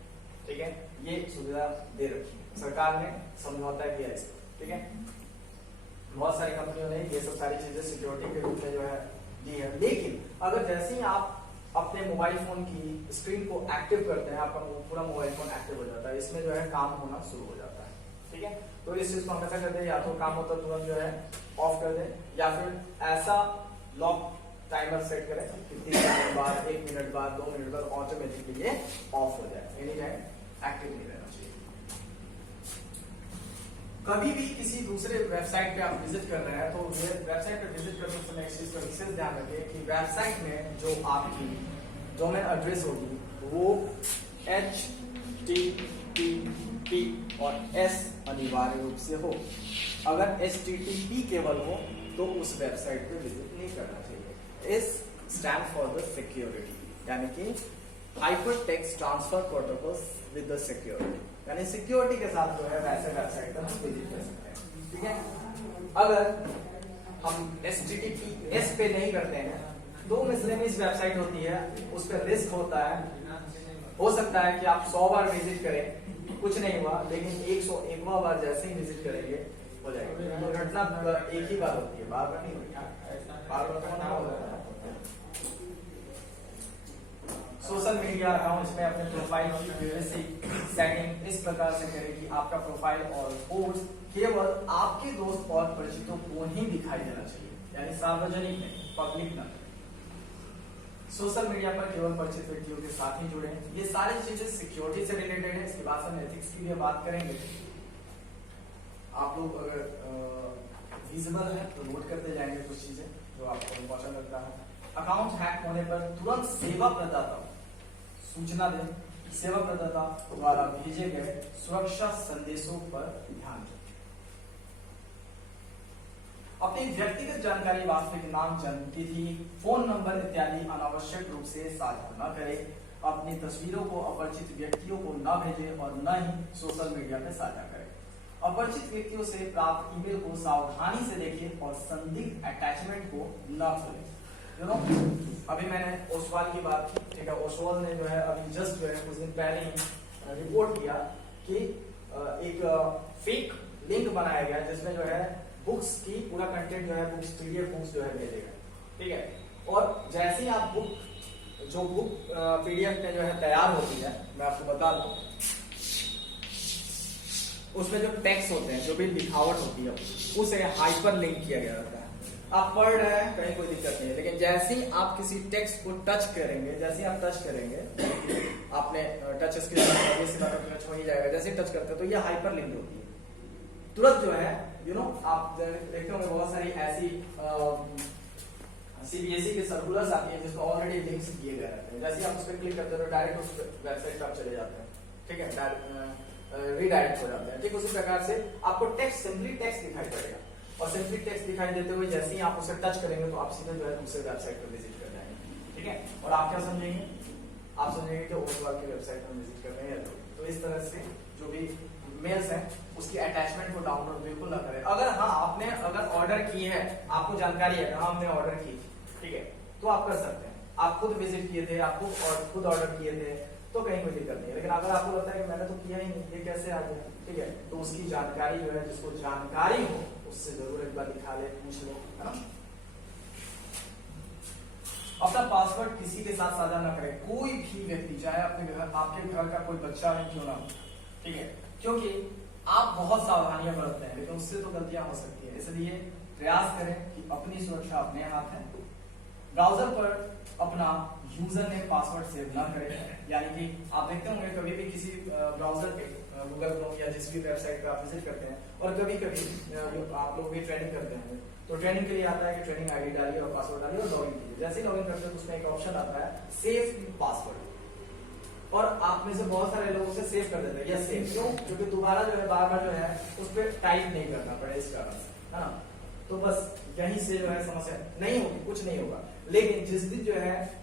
ठीक है, ये सुविधा दे रखी है सरकार ने, समझौता किया इसको। ठीक है, बहुत सारी कंपनियों ने ये सब सारी चीजें सिक्योरिटी के रूप में जो है दी है। लेकिन अगर जैसे ही आप अपने मोबाइल फोन की स्क्रीन को एक्टिव करते हैं, आपका पूरा मोबाइल फोन एक्टिव हो जाता है, इसमें जो है काम होना शुरू हो जाता है। ठीक है, तो इस चीज को हमेशा कर दे, या तो काम होता तुरंत जो है ऑफ कर दे, या फिर ऐसा लॉक टाइमर सेट करें कि 3 मिनट बाद, 1 मिनट बाद, 2 मिनट बाद ऑटोमेटिकली ये ऑफ हो जाए, एनी टाइम एक्टिव नहीं रहना चाहिए। कभी भी किसी दूसरे वेबसाइट पे आप विजिट कर रहे हैं तो वेबसाइट पे विजिट करते समय एक चीज का विशेष ध्यान रखिए कि वेबसाइट में जो आपकी डोमेन एड्रेस होगी वो HTTP और S अनिवार्य रूप से हो। अगर HTTP केवल हो तो उस वेबसाइट पे विजिट नहीं करना चाहिए। इस स्टैंड फॉर द सिक्योरिटी, यानी कि hyper text transfer protocols with the security, यानी सिक्योरिटी के साथ जो है वैसे वेबसाइट पर हम विजिट कर सकते हैं। ठीक है, अगर हम HTTPS पे नहीं करते हैं, दो मिसलेनियस वेबसाइट होती है, उस पर रिस्क होता है, हो सकता है कि आप 100 बार विजिट करें, कुछ नहीं हुआ, लेकिन 101वां बार जैसे ही विजिट करेंगे हो जाएगा। दुर्घटना एक ही बार होती है, बार बार नहीं होती, बार बार तो ना होता है। सोशल मीडिया अकाउंट्स में अपने प्रोफाइल की प्राइवेसी सेटिंग इस प्रकार से करें कि आपका प्रोफाइल और पोस्ट केवल आपके दोस्त और परिचितों को ही दिखाई देना चाहिए, यानी सार्वजनिक नहीं, पब्लिक ना। सोशल मीडिया पर केवल परिचित व्यक्तियों के साथ ही जुड़े। ये सारी चीजें सिक्योरिटी से रिलेटेड है। इसके बाद हम एथिक्स की भी बात करेंगे। आप लोग अगर विजिबल है तो नोट करते जाएंगे कुछ चीजें जो आपको इम्पोर्टेंट लगता है। अकाउंट हैक होने पर तुरंत सेवा प्रदाता सूचना दें। सेवा प्रदाता द्वारा भेजे गए सुरक्षा संदेशों पर ध्यान दें। अपनी व्यक्तिगत जानकारी, वास्तविक नाम, जन्म तिथि, फोन नंबर इत्यादि अनावश्यक रूप से साझा न करें। अपनी तस्वीरों को अपरिचित व्यक्तियों को न भेजें और न ही सोशल मीडिया पर साझा करें। अपरिचित व्यक्तियों से प्राप्त ईमेल को सावधानी से देखें और संदिग्ध अटैचमेंट को न खोलें। अभी मैंने ओसवाल की बात की, ठीक है, ओसवाल ने जो है अभी जस्ट जो है कुछ दिन पहले ही रिपोर्ट किया कि एक फेक लिंक बनाया गया जिसमें जो है बुक्स की पूरा कंटेंट जो है बुक्स PDF बुक्स जो है भेजेगा। ठीक है, और जैसे ही आप बुक PDF में जो है तैयार होती है, मैं आपको बता दूं, उसमें जो टेक्स्ट होते हैं, जो भी लिखावट होती है, उसे हाइपर लिंक किया गया होता है। आप पढ़ रहे हैं, कहीं कोई दिक्कत नहीं है, लेकिन जैसे ही आप किसी टेक्स्ट को टच करेंगे, जैसे ही आप टच करेंगे, आपने टच स्क्रीन टच हो ही जाएगा, जैसे ही टच करते हैं तो ये हाइपर लिंक होती है। तुरंत जो है आप देखते होंगे बहुत सारी ऐसी CBSE के सर्कुलर्स आती है जिसको ऑलरेडी लिंक्स किए गए रहते हैं। जैसे ही आप उस पर क्लिक करते हो तो डायरेक्ट उस वेबसाइट पर आप चले जाते हैं। ठीक है, रीडायरेक्ट हो जाते हैं। ठीक उसी प्रकार से आपको टेक्स्ट, सिंपली टेक्स्ट दिखाई पड़ेगा, और सिंपली टेक्स्ट दिखाई देते हुए जैसे ही आप उसे टच करेंगे तो आप सीधे जो है दूसरे वेबसाइट पर विजिट कर जाएंगे। ठीक है, और आप क्या समझेंगे? आप समझेंगे कि ओसवाल की वेबसाइट पर विजिट कर रहे हैं। तो इस तरह से जो भी मेल्स हैं उसकी अटैचमेंट को डाउनलोड बिल्कुल ना करें। अगर हाँ आपने ऑर्डर की है, आपको जानकारी है हाँ हमने ऑर्डर की, ठीक है, तो आप कर सकते हैं। आप खुद विजिट किए थे, आपको खुद ऑर्डर किए थे, तो कहीं कोई दिक्कत नहीं है। लेकिन अगर आपको लगता है कि मैंने तो किया ही नहीं, ये कैसे आ गया, ठीक है, तो उसकी जानकारी जो है, जिसको जानकारी हो उससे जरूर एक बार दिखा ले, पूछ लो, है ना। अपना पासवर्ड किसी के साथ साझा ना करें। कोई भी व्यक्ति, चाहे अपने घर, आपके घर का कोई बच्चा है क्यों ना, ठीक है, क्योंकि आप बहुत सावधानियां बरतते हैं, लेकिन उससे तो गलतियां हो सकती है। इसलिए प्रयास करें कि अपनी सुरक्षा अपने हाथ है। ब्राउजर पर अपना यूजर नेम पासवर्ड सेव ना करें। यानी कि आप देखते होंगे कभी भी किसी ब्राउजर पे, गूगल क्रोम या जिस भी वेबसाइट पे आप विजिट करते हैं, और कभी कभी आप लोग भी ट्रेनिंग करते हैं, तो ट्रेनिंग के लिए आता है कि ट्रेनिंग ID डालिए और पासवर्ड डालिए और लॉगिन कीजिए। जैसे ही लॉगिन करते हैं तो उसमें एक ऑप्शन आता है सेव पासवर्ड, और आप में से बहुत सारे लोग उसे सेव कर देते हैं। यस सेव, क्यों? क्योंकि दोबारा जो है बार बार जो है उस पर टाइप नहीं करना पड़े, इस कारण से, है ना। तो बस यहीं से जो है समस्या नहीं होगी, कुछ नहीं होगा। लेकिन जिस दिन जो है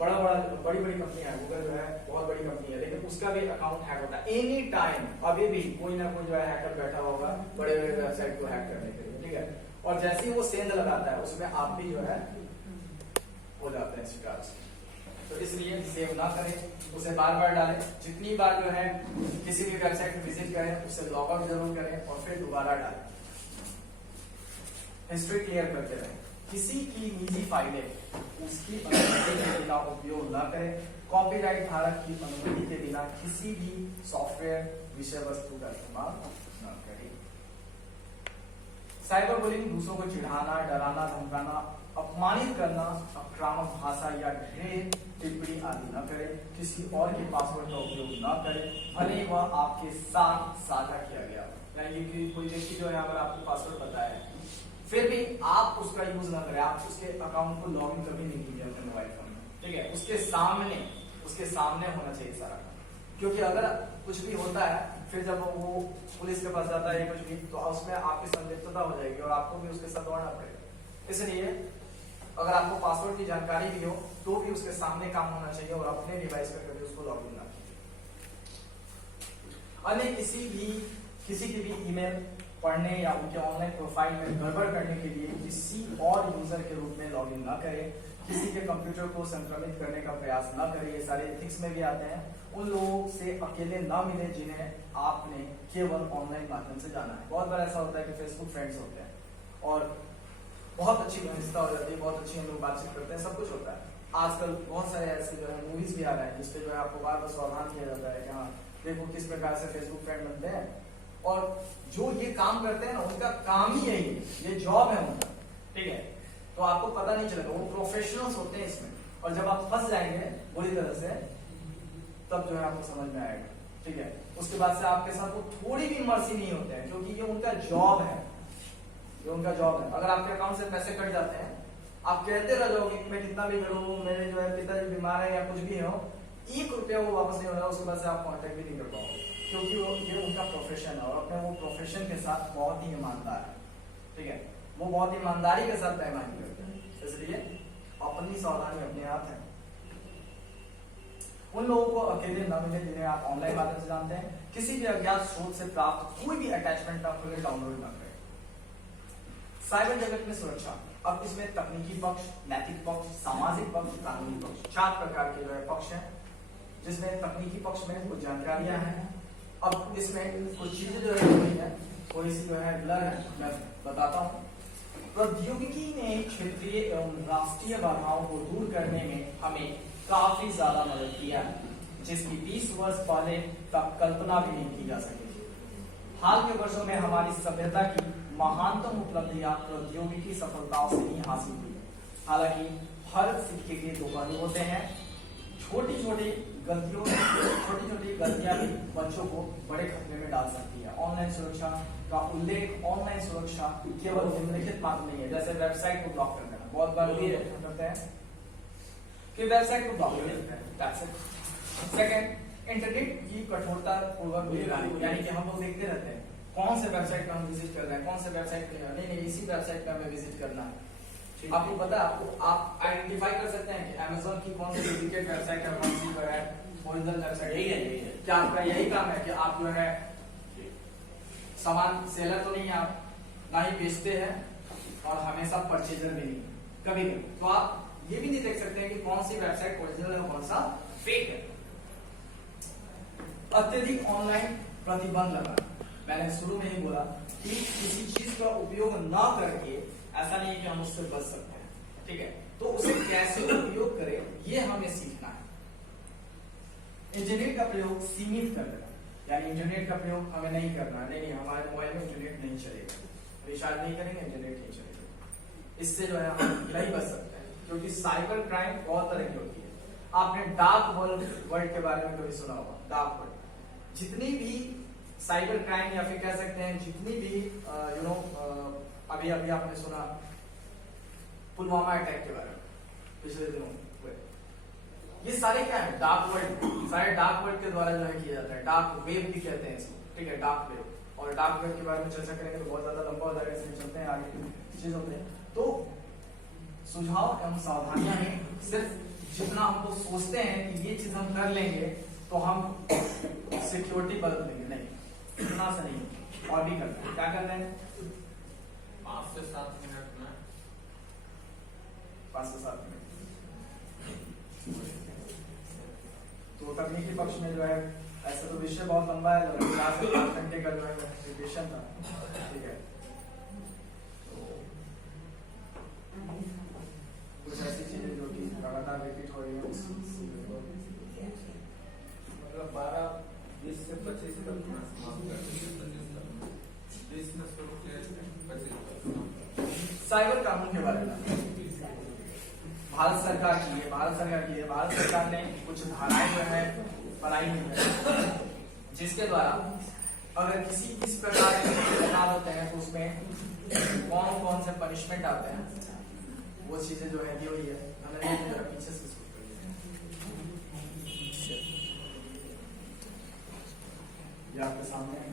बड़ी कंपनियां, गूगल जो है बहुत बड़ी कंपनी है, लेकिन उसका भी अकाउंट हैक होता है। एनी टाइम अभी भी कोई ना कोई जो है हैकर बैठा होगा बड़े बड़े वेबसाइट को हैक करने के लिए, ठीक है। और जैसे ही वो सेंध लगाता है उसमें आप भी जो है हो जाते हैं शिकार से। तो इसलिए सेव ना करें, उसे बार बार डालें। जितनी बार जो है किसी भी वेबसाइट में विजिट करें उससे लॉग आउट जरूर करें और फिर दोबारा डालें। हिस्ट्री क्लियर करते रहें। किसी की निजी फाइलें उसकी अनुमति के बिना उपयोग न करें। कॉपीराइट धारक की अनुमति के बिना किसी भी सॉफ्टवेयर विषय वस्तु का इस्तेमाल न करें। साइबर बुलिंग दूसरों को चिढ़ाना, डराना, धमकाना, अपमानित करना, आक्रामक भाषा या ढेर टिप्पणी आदि न करें। किसी और के पासवर्ड का उपयोग न करें भले वह आपके साथ साझा किया गया। यानी कि कोई व्यक्ति जो है अगर आपको पासवर्ड पता है फिर भी आप उसका यूज ना करें, आप उसके अकाउंट को लॉगिन कभी नहीं कीजिए अपने मोबाइल फोन में, ठीक है। उसके सामने होना चाहिए सारा काम, क्योंकि अगर कुछ भी होता है फिर जब वो पुलिस के पास जाता है कुछ भी, तो उसमें आपकी संदिग्धता हो जाएगी और आपको भी उसके साथ दौड़ना पड़ेगा। इसलिए अगर आपको पासवर्ड की जानकारी भी हो तो भी उसके सामने काम होना चाहिए और अपने डिवाइस पर कभी उसको लॉगिन ना कीजिए। अन्य किसी की भी ईमेल पढ़ने या उनके ऑनलाइन प्रोफाइल में गड़बड़ करने के लिए किसी और यूजर के रूप में लॉगिन ना करें, किसी के कंप्यूटर को संक्रमित करने का प्रयास ना करें, ये सारे एथिक्स में भी आते हैं। उन लोगों से अकेले ना मिले जिन्हें आपने केवल ऑनलाइन माध्यम से जाना है। बहुत बार ऐसा होता है कि फेसबुक फ्रेंड्स होते हैं और बहुत अच्छी घनिष्ठता हो जाती है, बहुत अच्छी हम लोग बातचीत करते हैं, सब कुछ होता है। आजकल बहुत सारे ऐसे जो है मूवीज भी आ रहे हैं जिसपे जो है आपको बार बार सावधान किया जाता है कि हाँ देखो किस प्रकार से फेसबुक फ्रेंड बनते हैं। और जो ये काम करते हैं ना उनका काम ही यही है, ये जॉब है उनका, ठीक है। तो आपको पता नहीं चलेगा, वो प्रोफेशनल्स होते हैं इसमें। और जब आप फंस जाएंगे बुरी तरह से तब जो है आपको समझ में आएगा, ठीक है। उसके बाद से आपके साथ वो थोड़ी भी मर्जी नहीं होते हैं क्योंकि ये उनका जॉब है, ये उनका जॉब है। अगर आपके अकाउंट से पैसे कट जाते हैं आप कहते रह जाओगे कि मैं कितना भी करूँ, मेरे जो है पिताजी बीमार है या कुछ भी हो, 1 रुपया वो वापस नहीं होगा, उसके बाद से आप कांटेक्ट भी नहीं कर पाओगे क्योंकि वो ये उनका प्रोफेशन है और अपने वो प्रोफेशन के साथ बहुत ही ईमानदार है, ठीक है। वो बहुत ईमानदारी के साथ पैमानी करते हैं, इसलिए अपनी सावधानी अपने हाथ है। उन लोगों को अकेले न मिले जिन्हें आप ऑनलाइन माध्यम से जानते हैं। किसी भी अज्ञात स्रोत से प्राप्त कोई भी अटैचमेंट ना खोले, डाउनलोड ना करें। साइबर जगत में सुरक्षा, अब इसमें तकनीकी पक्ष, नैतिक पक्ष, सामाजिक पक्ष, कानूनी पक्ष, 4 प्रकार के जो है पक्ष हैं। जिसमें तकनीकी पक्ष में कुछ जानकारियां हैं। अब इसमें कुछ चीजें जो है थोड़ी सी जो है ब्लर है, मैं बताता हूँ। प्रौद्योगिकी ने क्षेत्रीय एवं राष्ट्रीय बाधाओं को दूर करने में हमें काफी ज्यादा मदद किया है, जिसकी 20 वर्ष पहले तक कल्पना भी नहीं की जा सकी थी। हाल के वर्षों में हमारी सभ्यता की महानतम उपलब्धियां प्रौद्योगिकी सफलताओं से ही हासिल हुई। हालांकि हर सिक्के के 2 पहलू होते हैं। छोटी छोटी गलतियां भी बच्चों को बड़े खतरे में डाल सकती है। ऑनलाइन सुरक्षा का उल्लेख, ऑनलाइन सुरक्षा केवल निम्नलिखित मात्र नहीं है, जैसे वेबसाइट को ब्लॉक कर देना, बहुत बार भी करते हैं कि वेबसाइट को ब्लॉक कर देते हैं। That's it. सेकंड, इंटरनेट की कठोरता पूर्वक निगरानी, यानी कि हम लोग देखते रहते हैं कौन से वेबसाइट पे हम विजिट कर रहे हैं, कौन से वेबसाइट पे नहीं, इसी वेबसाइट पे हमें विजिट करना है। आपको पता है, आपको आप आइडेंटिफाई कर सकते हैं कि Amazon की कौन सी डुप्लीकेट वेबसाइट है, कौन सी जो है ओरिजिनल वेबसाइट। यही है। क्या आपका यही काम है कि आप जो है सामान सेलर तो नहीं है, आप ना ही बेचते हैं और हमेशा परचेजर भी नहीं, कभी भी। तो आप ये भी नहीं देख सकते हैं कि कौन सी वेबसाइट ओरिजिनल है, कौन सा फेक है। अत्यधिक ऑनलाइन प्रतिबंध लगाना, मैंने शुरू में ही बोला कि किसी चीज का उपयोग ना करके ऐसा नहीं है कि हम उससे बच सकते हैं, ठीक है। तो उसे कैसे उपयोग करें ये हमें सीखना है। इंटरनेट का प्रयोग सीमित कर देना, यानी इंटरनेट का प्रयोग हमें नहीं करना, नहीं हमारे मोबाइल में इंटरनेट नहीं चलेगा, रिचार्ज नहीं करेंगे इंटरनेट नहीं चलेगा। इससे जो है हम नहीं बच सकते हैं क्योंकि साइबर क्राइम बहुत तरह की होती है। आपने डार्क वर्ल्ड के बारे में कभी सुना होगा, डार्क वर्ल्ड। जितनी भी साइबर क्राइम या फिर कह सकते हैं जितनी भी अभी आपने सुना पुलवामा अटैक के बारे में पिछले दिनों हुए, ये सारे क्या है, डार्क वर्ल्ड, सारे डार्क वर्ल्ड के द्वारा जो है किया जाता है। डार्क वेब भी कहते हैं इसको, ठीक है, डार्क वेब। और डार्क वेब के बारे में चर्चा करेंगे तो बहुत ज्यादा लंबा हो जाएगा, इसलिए चलते हैं आगे चीजों पे। तो सुझाव एवं सावधानियां हैं, सिर्फ जितना हम लोग सोचते हैं कि ये चीज हम कर लेंगे तो हम सिक्योरिटी बदल देंगे, नहीं, इतना से नहीं, और भी करना है। क्या कर रहे हैं? 5 से 7 मिनट में 5 से 7 मिनट। तो तकनीकी पक्ष में जो है ऐसा तो विषय बहुत लंबा है, 4 से 5 घंटे का जो है प्रेजेंटेशन था, ठीक है। तो कुछ ऐसी चीजें जो कि लगातार रिपीट हो रही है, मतलब 20 से 25 तक समाप्त कर देंगे। 20 में शुरू किया 25 साइबर कानून के बारे में भारत सरकार ने कुछ धाराएं जो है बनाई हुई है, जिसके द्वारा अगर इस प्रकार के अपराध होते हैं तो उसमें कौन कौन से पनिशमेंट आते हैं, वो चीजें जो है दी हुई है। हमने पीछे से ये आपके सामने है।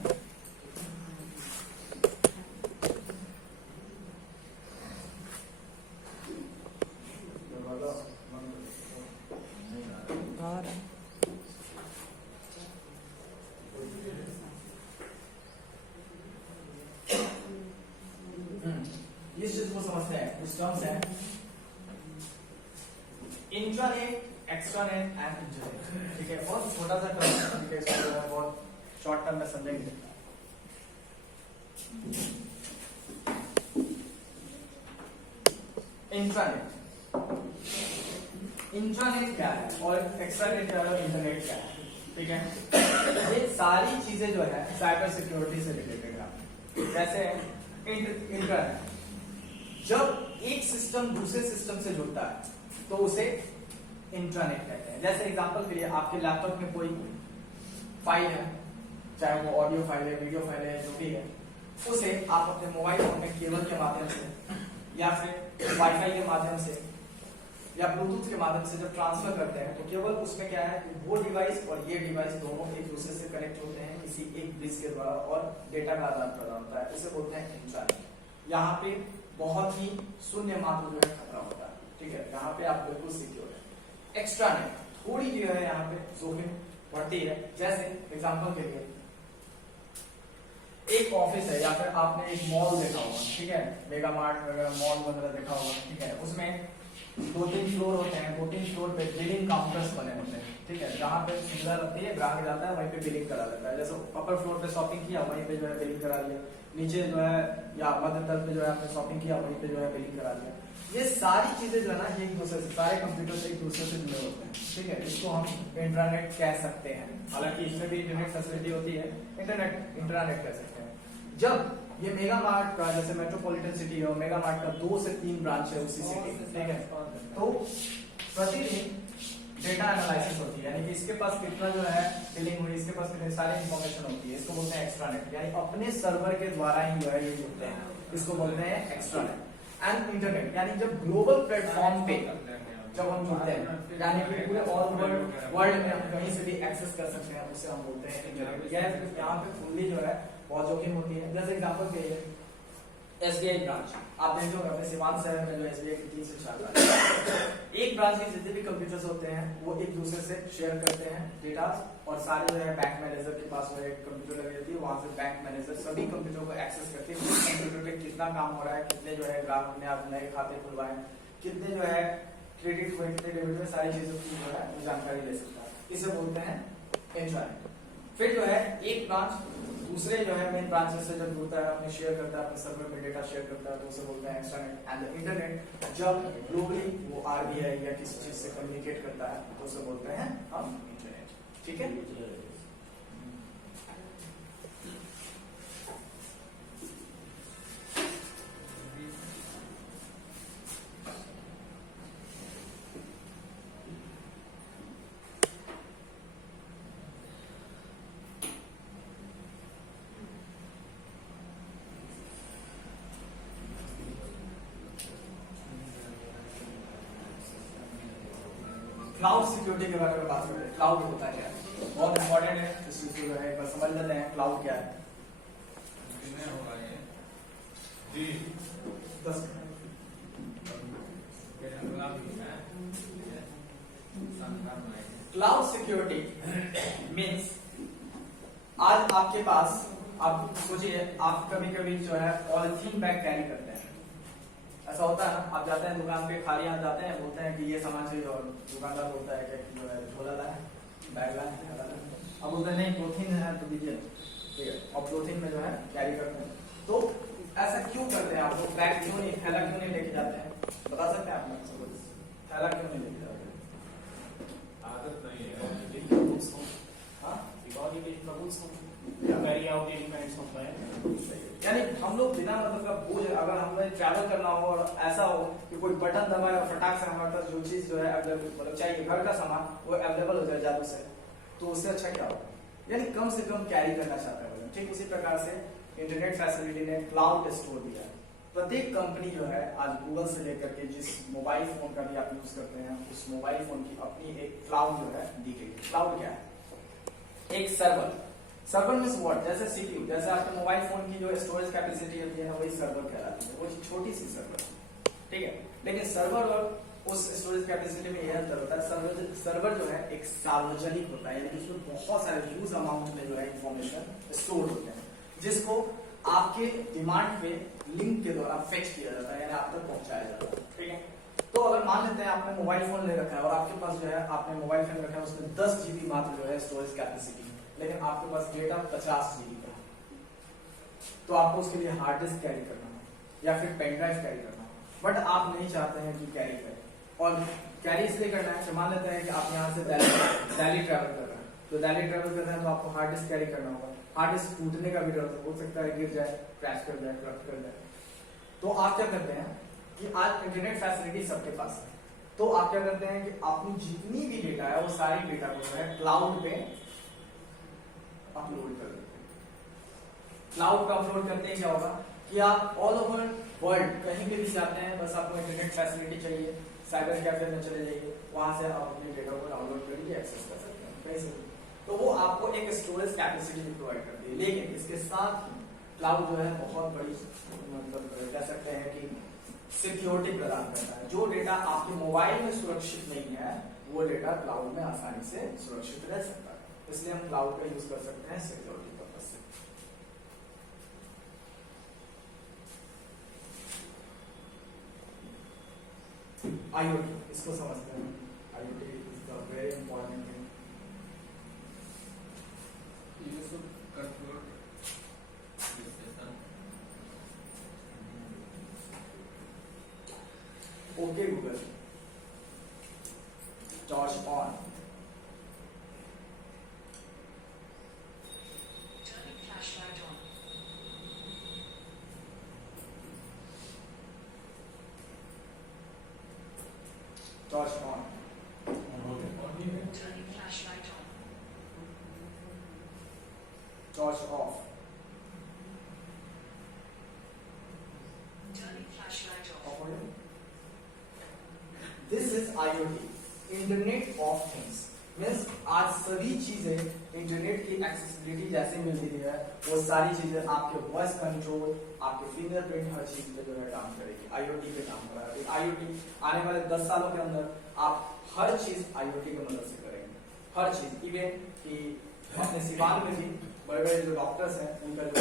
टर्म्स हैं इंट्रानेट, एक्सट्रानेट एंड इंटरनेट। ठीक है, बहुत छोटा सा टर्म है, ठीक है, इसको जो है बहुत शॉर्ट टर्म में समझेंगे। इंट्रानेट, इंट्रानेट क्या है और एक्सट्रानेट क्या है और इंटरनेट क्या है? ठीक है, ये सारी चीजें जो है साइबर सिक्योरिटी से रिलेटेड है। जैसे इंटरनेट, जब एक सिस्टम दूसरे सिस्टम से जुड़ता है तो उसे इंट्रानेट कहते हैं। जैसे एग्जांपल के लिए आपके लैपटॉप में कोई फाइल है, चाहे वो ऑडियो फाइल है, वीडियो फाइल है, जो भी है, उसे आप अपने मोबाइल फोन में केबल के माध्यम से या फिर वाईफाई के माध्यम से या ब्लूटूथ के माध्यम से जब ट्रांसफर करते हैं तो केवल उसमें क्या है कि वो डिवाइस और ये डिवाइस दोनों एक दूसरे से कनेक्ट होते हैं किसी एक ब्रिज के द्वारा और डेटा का आदान प्रदान होता है, उसे बोलते हैं इंट्रानेट। यहाँ पे बहुत ही शून्य मात्र जो है खतरा होता है। ठीक है, यहाँ पे आप बिल्कुल सिक्योर है। एक्स्ट्रानेट थोड़ी जो है यहाँ पे जोखिम बढ़ती है। जैसे एग्जांपल के लिए एक ऑफिस है या फिर आपने एक मॉल देखा होगा, ठीक है, मेगा मार्ट वगैरह मॉल वगैरह देखा होगा, ठीक है, उसमें 2-3 फ्लोर होते हैं, 2-3 फ्लोर पे बिलिंग काउंटर्स बने होते हैं। ठीक है, जहाँ पे सुविधा रहती है, ग्राहक जाता है वहीं पे बिलिंग करा लेता है। जैसे अपर फ्लोर पे शॉपिंग किया वहीं पे जो है बिलिंग करा लिया, नीचे जो है या मध्य तल पे जो है आपने शॉपिंग किया वहीं पे जो है बिलिंग करा लिया। ये सारी चीजें जो है ना एक दूसरे से, सारे कंप्यूटर से एक दूसरे से जुड़े होते हैं। ठीक है, इसको हम इंटरनेट कह सकते हैं। हालांकि इसमें भी इंटरनेट फैसिलिटी होती है, इंटरनेट कह सकते हैं। जब ये मेगा मार्ट का, जैसे मेट्रोपॉलिटन सिटी है, मेगा मार्ट का 2 से 3 ब्रांच है उसी सिटी में, ठीक है, तो प्रतिदिन डेटा एनालिसिस होती है, यानी कि इसके पास कितना जो है बिलिंग हुई, इसके पास कितने सारी इंफॉर्मेशन होती है। इसको बोलते हैं एक्स्ट्रानेट, यानी अपने सर्वर के द्वारा ही जो है ये जुड़ते हैं, इसको बोलते हैं एक्स्ट्रानेट। एंड इंटरनेट यानी जब ग्लोबल प्लेटफॉर्म पे जब हम जुड़ते हैं, यानी कि पूरे ऑल वर्ल्ड में हम कहीं से भी एक्सेस कर सकते हैं, उसे हम बोलते हैं इंटरनेट। यहाँ पे फुल्ली जो है बहुत जोखिम होती है। जैसे एग्जांपल के लिए एसबीआई ब्रांच, आप देखते होंगे अपने सिवान शहर में जो एसबीआई की 3 से 4 ब्रांच, एक ब्रांच के जितने भी कंप्यूटर्स होते हैं वो एक दूसरे से शेयर करते हैं डेटा, और सारे जो है बैंक मैनेजर के पास जो है कंप्यूटर लगी रहती है, वहां से बैंक मैनेजर सभी कंप्यूटर को एक्सेस करके उस कंप्यूटर पे कितना काम हो रहा है, कितने जो है ग्राहक ने आप नए खाते खुलवाए, कितने जो है क्रेडिट हुए, कितने डेबिट हुए, सारी चीजों की जो है जानकारी ले सकता है। इसे बोलते हैं इंट्रानेट। फिर जो है एक ब्रांच दूसरे जो है मेन ब्रांचेस से जब जुड़ता है, अपने शेयर करता है, अपने सर्वर में डेटा शेयर करता है, तो उसे बोलते हैं एक्स्ट्रानेट। एंड इंटरनेट जब ग्लोबली वो आरबीआई या किसी चीज से कम्युनिकेट करता है तो उसे बोलते हैं हम इंटरनेट। ठीक है, क्लाउड सिक्योरिटी के बारे में बात करें। क्लाउड होता क्या है, बहुत इंपॉर्टेंट है, इस चीज को जो है एक बार समझ लेते हैं क्लाउड क्या है। कितने होगा ये जी 10 क्लाउड सिक्योरिटी मीन्स आज आपके पास, आप सोचिए आप कभी कभी जो है पॉलिथीन बैग कैरी करते हैं, ऐसा होता है ना, आप जाते हैं दुकान पे, खाली हाथ जाते हैं, बोलते हैं कि ये सामान चाहिए, और दुकानदार बोलता है कि जो है झोला लाए, बैग लाए, अब बोलते हैं नहीं पॉलिथीन है तो दीजिए, ठीक है, और पॉलिथीन में जो है कैरी करते हैं। तो ऐसा क्यों करते हैं आप लोग, बैग क्यों नहीं, थैला क्यों नहीं लेके जाते हैं, बता सकते हैं आप लोग, थैला क्यों नहीं लेके जाते? आदत नहीं है। यानी हम लोग बिना मतलब का बोझ, अगर हमें ट्रैवल करना हो और ऐसा हो कि कोई बटन दबाए और फटाक से हमारे पास जो चीज जो है अवेलेबल, मतलब चाहिए घर का सामान, वो अवेलेबल हो जाए जादू से, तो उससे अच्छा क्या होगा, यानी कम से कम कैरी करना चाहता है। ठीक उसी प्रकार से इंटरनेट फैसिलिटी ने क्लाउड स्टोर दिया है। प्रत्येक कंपनी जो है आज गूगल से लेकर के जिस मोबाइल फोन का भी आप यूज करते हैं, उस मोबाइल फोन की अपनी एक क्लाउड जो है दी गई। क्लाउड क्या है, एक सर्वर मींस व्हाट, जैसे सीपीयू, जैसे आपके मोबाइल फोन की जो स्टोरेज कैपेसिटी होती है वही सर्वर कहलाती है, वो छोटी सी सर्वर, ठीक है। लेकिन सर्वर और उस स्टोरेज कैपेसिटी में यह अंतर होता है, सर्वर जो है एक सार्वजनिक होता है, यानी उसमें बहुत सारे ह्यूज अमाउंट में जो है इंफॉर्मेशन स्टोर होते हैं, जिसको आपके डिमांड पे लिंक के द्वारा फेच किया जाता है, यानी आप तक पहुंचाया जाता है। ठीक है, तो अगर मान लेते हैं आपने मोबाइल फोन ले रखा है और आपके पास जो है आपने मोबाइल फोन रखा है उसमें 10 GB मात्र जो है स्टोरेज कैपेसिटी, लेकिन आपके पास डेटा 50 GB का है, तो आपको उसके लिए हार्ड डिस्क कैरी करना हो या फिर पेन ड्राइव कैरी करना हो, बट आप नहीं चाहते हैं कि कैरी करें। और कैरी इसलिए करना है कि मान लेते हैं कि आप यहाँ से दिल्ली ट्रैवल कर रहे हैं, तो दिल्ली ट्रैवल कर रहे हैं तो आपको हार्ड डिस्क कैरी करना होगा। हार्ड डिस्क टूटने का भी डर हो सकता है, गिर जाए, क्रैश कर जाए, करप्ट कर जाए। तो आप क्या करते हैं कि आज इंटरनेट फैसिलिटी सबके पास है, तो आप क्या करते हैं कि अपनी जितनी भी डेटा है वो सारी डेटा को जो है क्लाउड पे अपलोड कर देते हैं। क्लाउड पे अपलोड करते ही क्या होगा कि आप ऑल ओवर वर्ल्ड कहीं पे भी जाते हैं, बस आपको इंटरनेट फैसिलिटी चाहिए, साइबर कैफे में चले जाइए, वहां से आप अपने डेटा को डाउनलोड करके एक्सेस कर सकते हैं कहीं से भी। तो वो आपको एक स्टोरेज कैपेसिटी भी प्रोवाइड करती है, लेकिन इसके साथ ही क्लाउड जो है बहुत बड़ी, मतलब कह सकते हैं कि सिक्योरिटी प्रदान करता है। जो डेटा आपके मोबाइल में सुरक्षित नहीं है वो डेटा क्लाउड में आसानी से सुरक्षित रह सकता है, इसलिए हम क्लाउड का यूज कर सकते हैं सिक्योरिटी पर्पज से। IoT इसको समझते हैं, IoT is the very important thing. You should conclude this session. Okay Google, torch on. Turning flashlight on. Torch on. Turning flashlight on. Torch off. Turning flashlight off. Off हो गया? This is IoT, Internet of Things. Means आज सभी चीजें इंटरनेट की एक्सेसिबिलिटी जैसे मिल रही है, वो सारी चीजें आपके वॉइस कंट्रोल, आपके फिंगरप्रिंट, हर चीज पे जो है काम करेगी, IoT पे काम कर रहा है। IoT आने वाले 10 सालों के अंदर आप हर चीज IoT की मदद से करेंगे, हर चीज। इवन कि अपने सिवान में भी बड़े बड़े जो डॉक्टर्स हैं उनका जो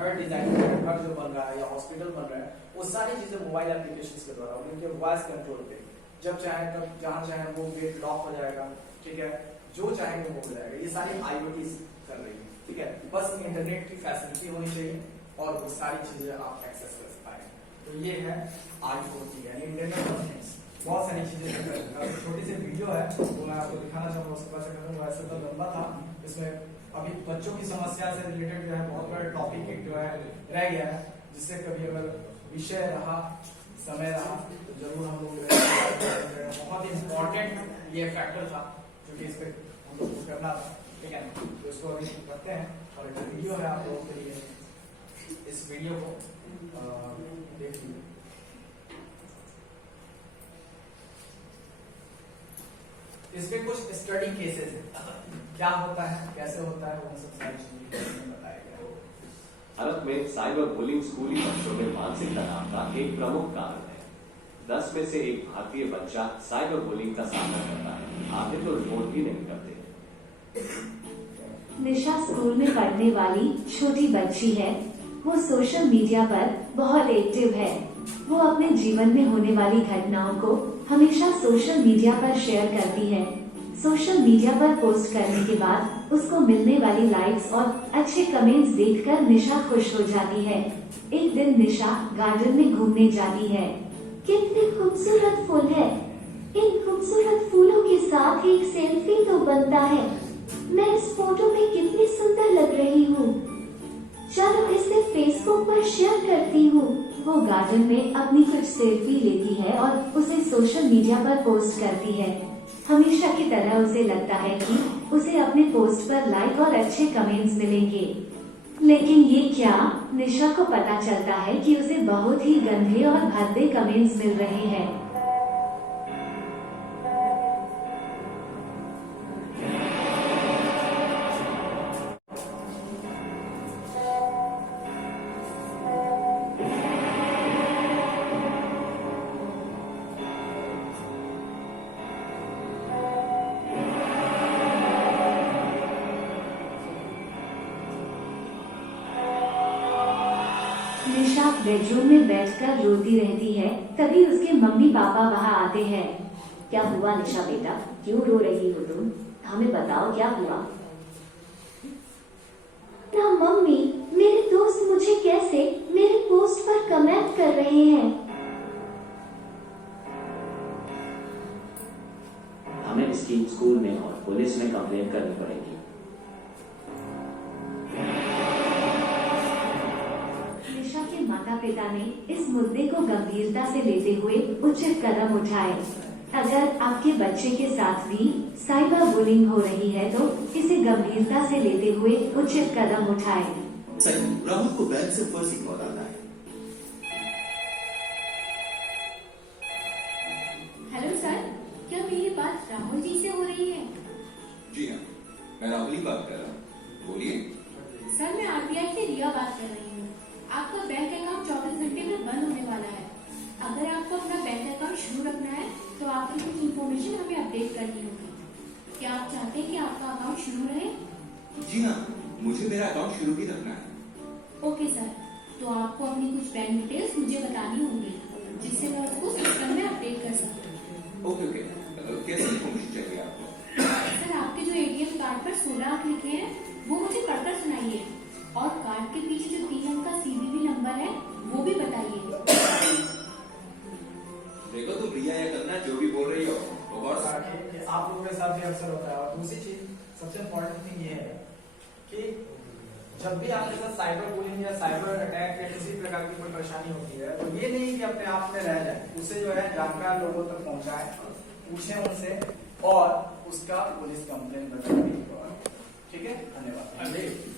हर डिजाइन, हर जो बन रहा है या हॉस्पिटल बन रहा है, वो सारी चीजें मोबाइल एप्लीकेशंस के द्वारा, उनके वॉइस कंट्रोल पे, जब चाहे तब जहां चाहे वो गेट लॉक हो जाएगा, ठीक है, जो चाहेंगे वो हो जाएगा। ये सारी IoT कर रही है, ठीक है, बस इंटरनेट की फैसिलिटी होनी चाहिए और वो सारी चीजें आप एक्सेस कर पाएंगे। तो ये है IoT यानी इंटरनेट ऑफ थिंग्स। बहुत सारी चीजें, छोटी सी वीडियो है वो मैं आपको दिखाना चाहूंगा, उसके बाद करूंगा। वैसे तो लंबा था, इसमें अभी बच्चों की समस्या से रिलेटेड जो है बहुत बड़ा टॉपिक एक जो है रह गया है, जिससे कभी अगर विषय रहा, समय रहा तो जरूर हम लोग बहुत ही इम्पोर्टेंट ये फैक्टर था जो कि इस पे हम लोग को करना था, ठीक है। तो इसको अभी करते हैं और एक वीडियो है आप लोगों के लिए, इस वीडियो को देखिए। इसमें कुछ स्टडी केसेस है, क्या होता है, कैसे होता है, वो सब सारी चीजें बताया गया है। भारत में साइबर बुलिंग स्कूली बच्चों में मानसिक तनाव का एक प्रमुख कारण है। 10 में से एक भारतीय बच्चा साइबर बुलिंग का सामना करता है, आधे तो रिपोर्ट भी नहीं करते। निशा स्कूल में पढ़ने वाली छोटी बच्ची है। वो सोशल मीडिया पर बहुत एक्टिव है। वो अपने जीवन में होने वाली घटनाओं को हमेशा सोशल मीडिया पर शेयर करती है। सोशल मीडिया पर पोस्ट करने के बाद उसको मिलने वाली लाइक्स और अच्छे कमेंट्स देखकर निशा खुश हो जाती है। एक दिन निशा गार्डन में घूमने जाती है। कितने खूबसूरत फूल है, इन खूबसूरत फूलों के साथ एक सेल्फी तो बनता है। मैं इस फोटो में कितनी सुंदर लग रही हूँ, चलो इसे फेसबुक पर शेयर करती हूँ। वो गार्डन में अपनी कुछ सेल्फी लेती है और उसे सोशल मीडिया पर पोस्ट करती है। हमेशा की तरह उसे लगता है कि उसे अपने पोस्ट पर लाइक और अच्छे कमेंट्स मिलेंगे, लेकिन ये क्या, निशा को पता चलता है कि उसे बहुत ही गंदे और भद्दे कमेंट्स मिल रहे हैं। निशा बेडरूम में बैठकर रोती रहती है। तभी उसके मम्मी पापा वहाँ आते हैं। क्या हुआ निशा बेटा, क्यों रो रही हो तुम? हमें बताओ क्या हुआ। ना मम्मी, मेरे दोस्त मुझे कैसे मेरे पोस्ट पर कमेंट कर रहे हैं। हमें इसकी स्कूल में और पुलिस में कंप्लेंट करनी पड़ेगी। निशा के माता पिता ने इस मुद्दे को गंभीरता से लेते हुए उचित कदम उठाए। अगर आपके बच्चे के साथ भी साइबर बुलिंग हो रही है तो इसे गंभीरता से लेते हुए उचित कदम उठाए। राहुल को बैंक से पर्स कॉल आता है। हेलो सर, क्या मेरी बात राहुल जी से हो रही है? जी हाँ, मैं राहुल ही बात कर रहा हूँ, बोलिए। सर, मैं आरबीआई से रिया बात कर रही हूँ। आपका बैंक अकाउंट 24 घंटे में बंद होने वाला है। अगर आपको अपना बैंक अकाउंट शुरू रखना है तो आपकी कुछ इन्फॉर्मेशन हमें अपडेट करनी होगी। क्या आप चाहते हैं कि आपका अकाउंट शुरू रहे? जी हाँ, मुझे मेरा अकाउंट शुरू ही रखना है। ओके सर, तो आपको अपनी कुछ बैंक डिटेल्स मुझे बतानी होंगी जिससे मैं उसको सिस्टम में अपडेट कर सकूँ। ओके ओके, कैसी इन्फॉर्मेशन चाहिए आपको? सर, आपके जो एटीएम कार्ड पर 16 अंक लिखे हैं वो मुझे पढ़कर सुनाइए और कार्ड के पीछे जो 3 अंक का सीवीवी नंबर है वो भी बताइए। देखो तुम रिया या करना जो भी बोल रही हो वो बहुत आप लोगों के साथ भी अक्सर होता है। और दूसरी चीज सबसे इम्पोर्टेंट थिंग ये है कि जब भी आपके साथ साइबर बुलिंग या साइबर अटैक या किसी प्रकार की कोई परेशानी होती है तो ये नहीं कि अपने आप में रह जाए, उसे जो है जानकार लोगों तक पहुंचाए, पूछे उनसे और उसका पुलिस कंप्लेंट बताइए। ठीक है, धन्यवाद।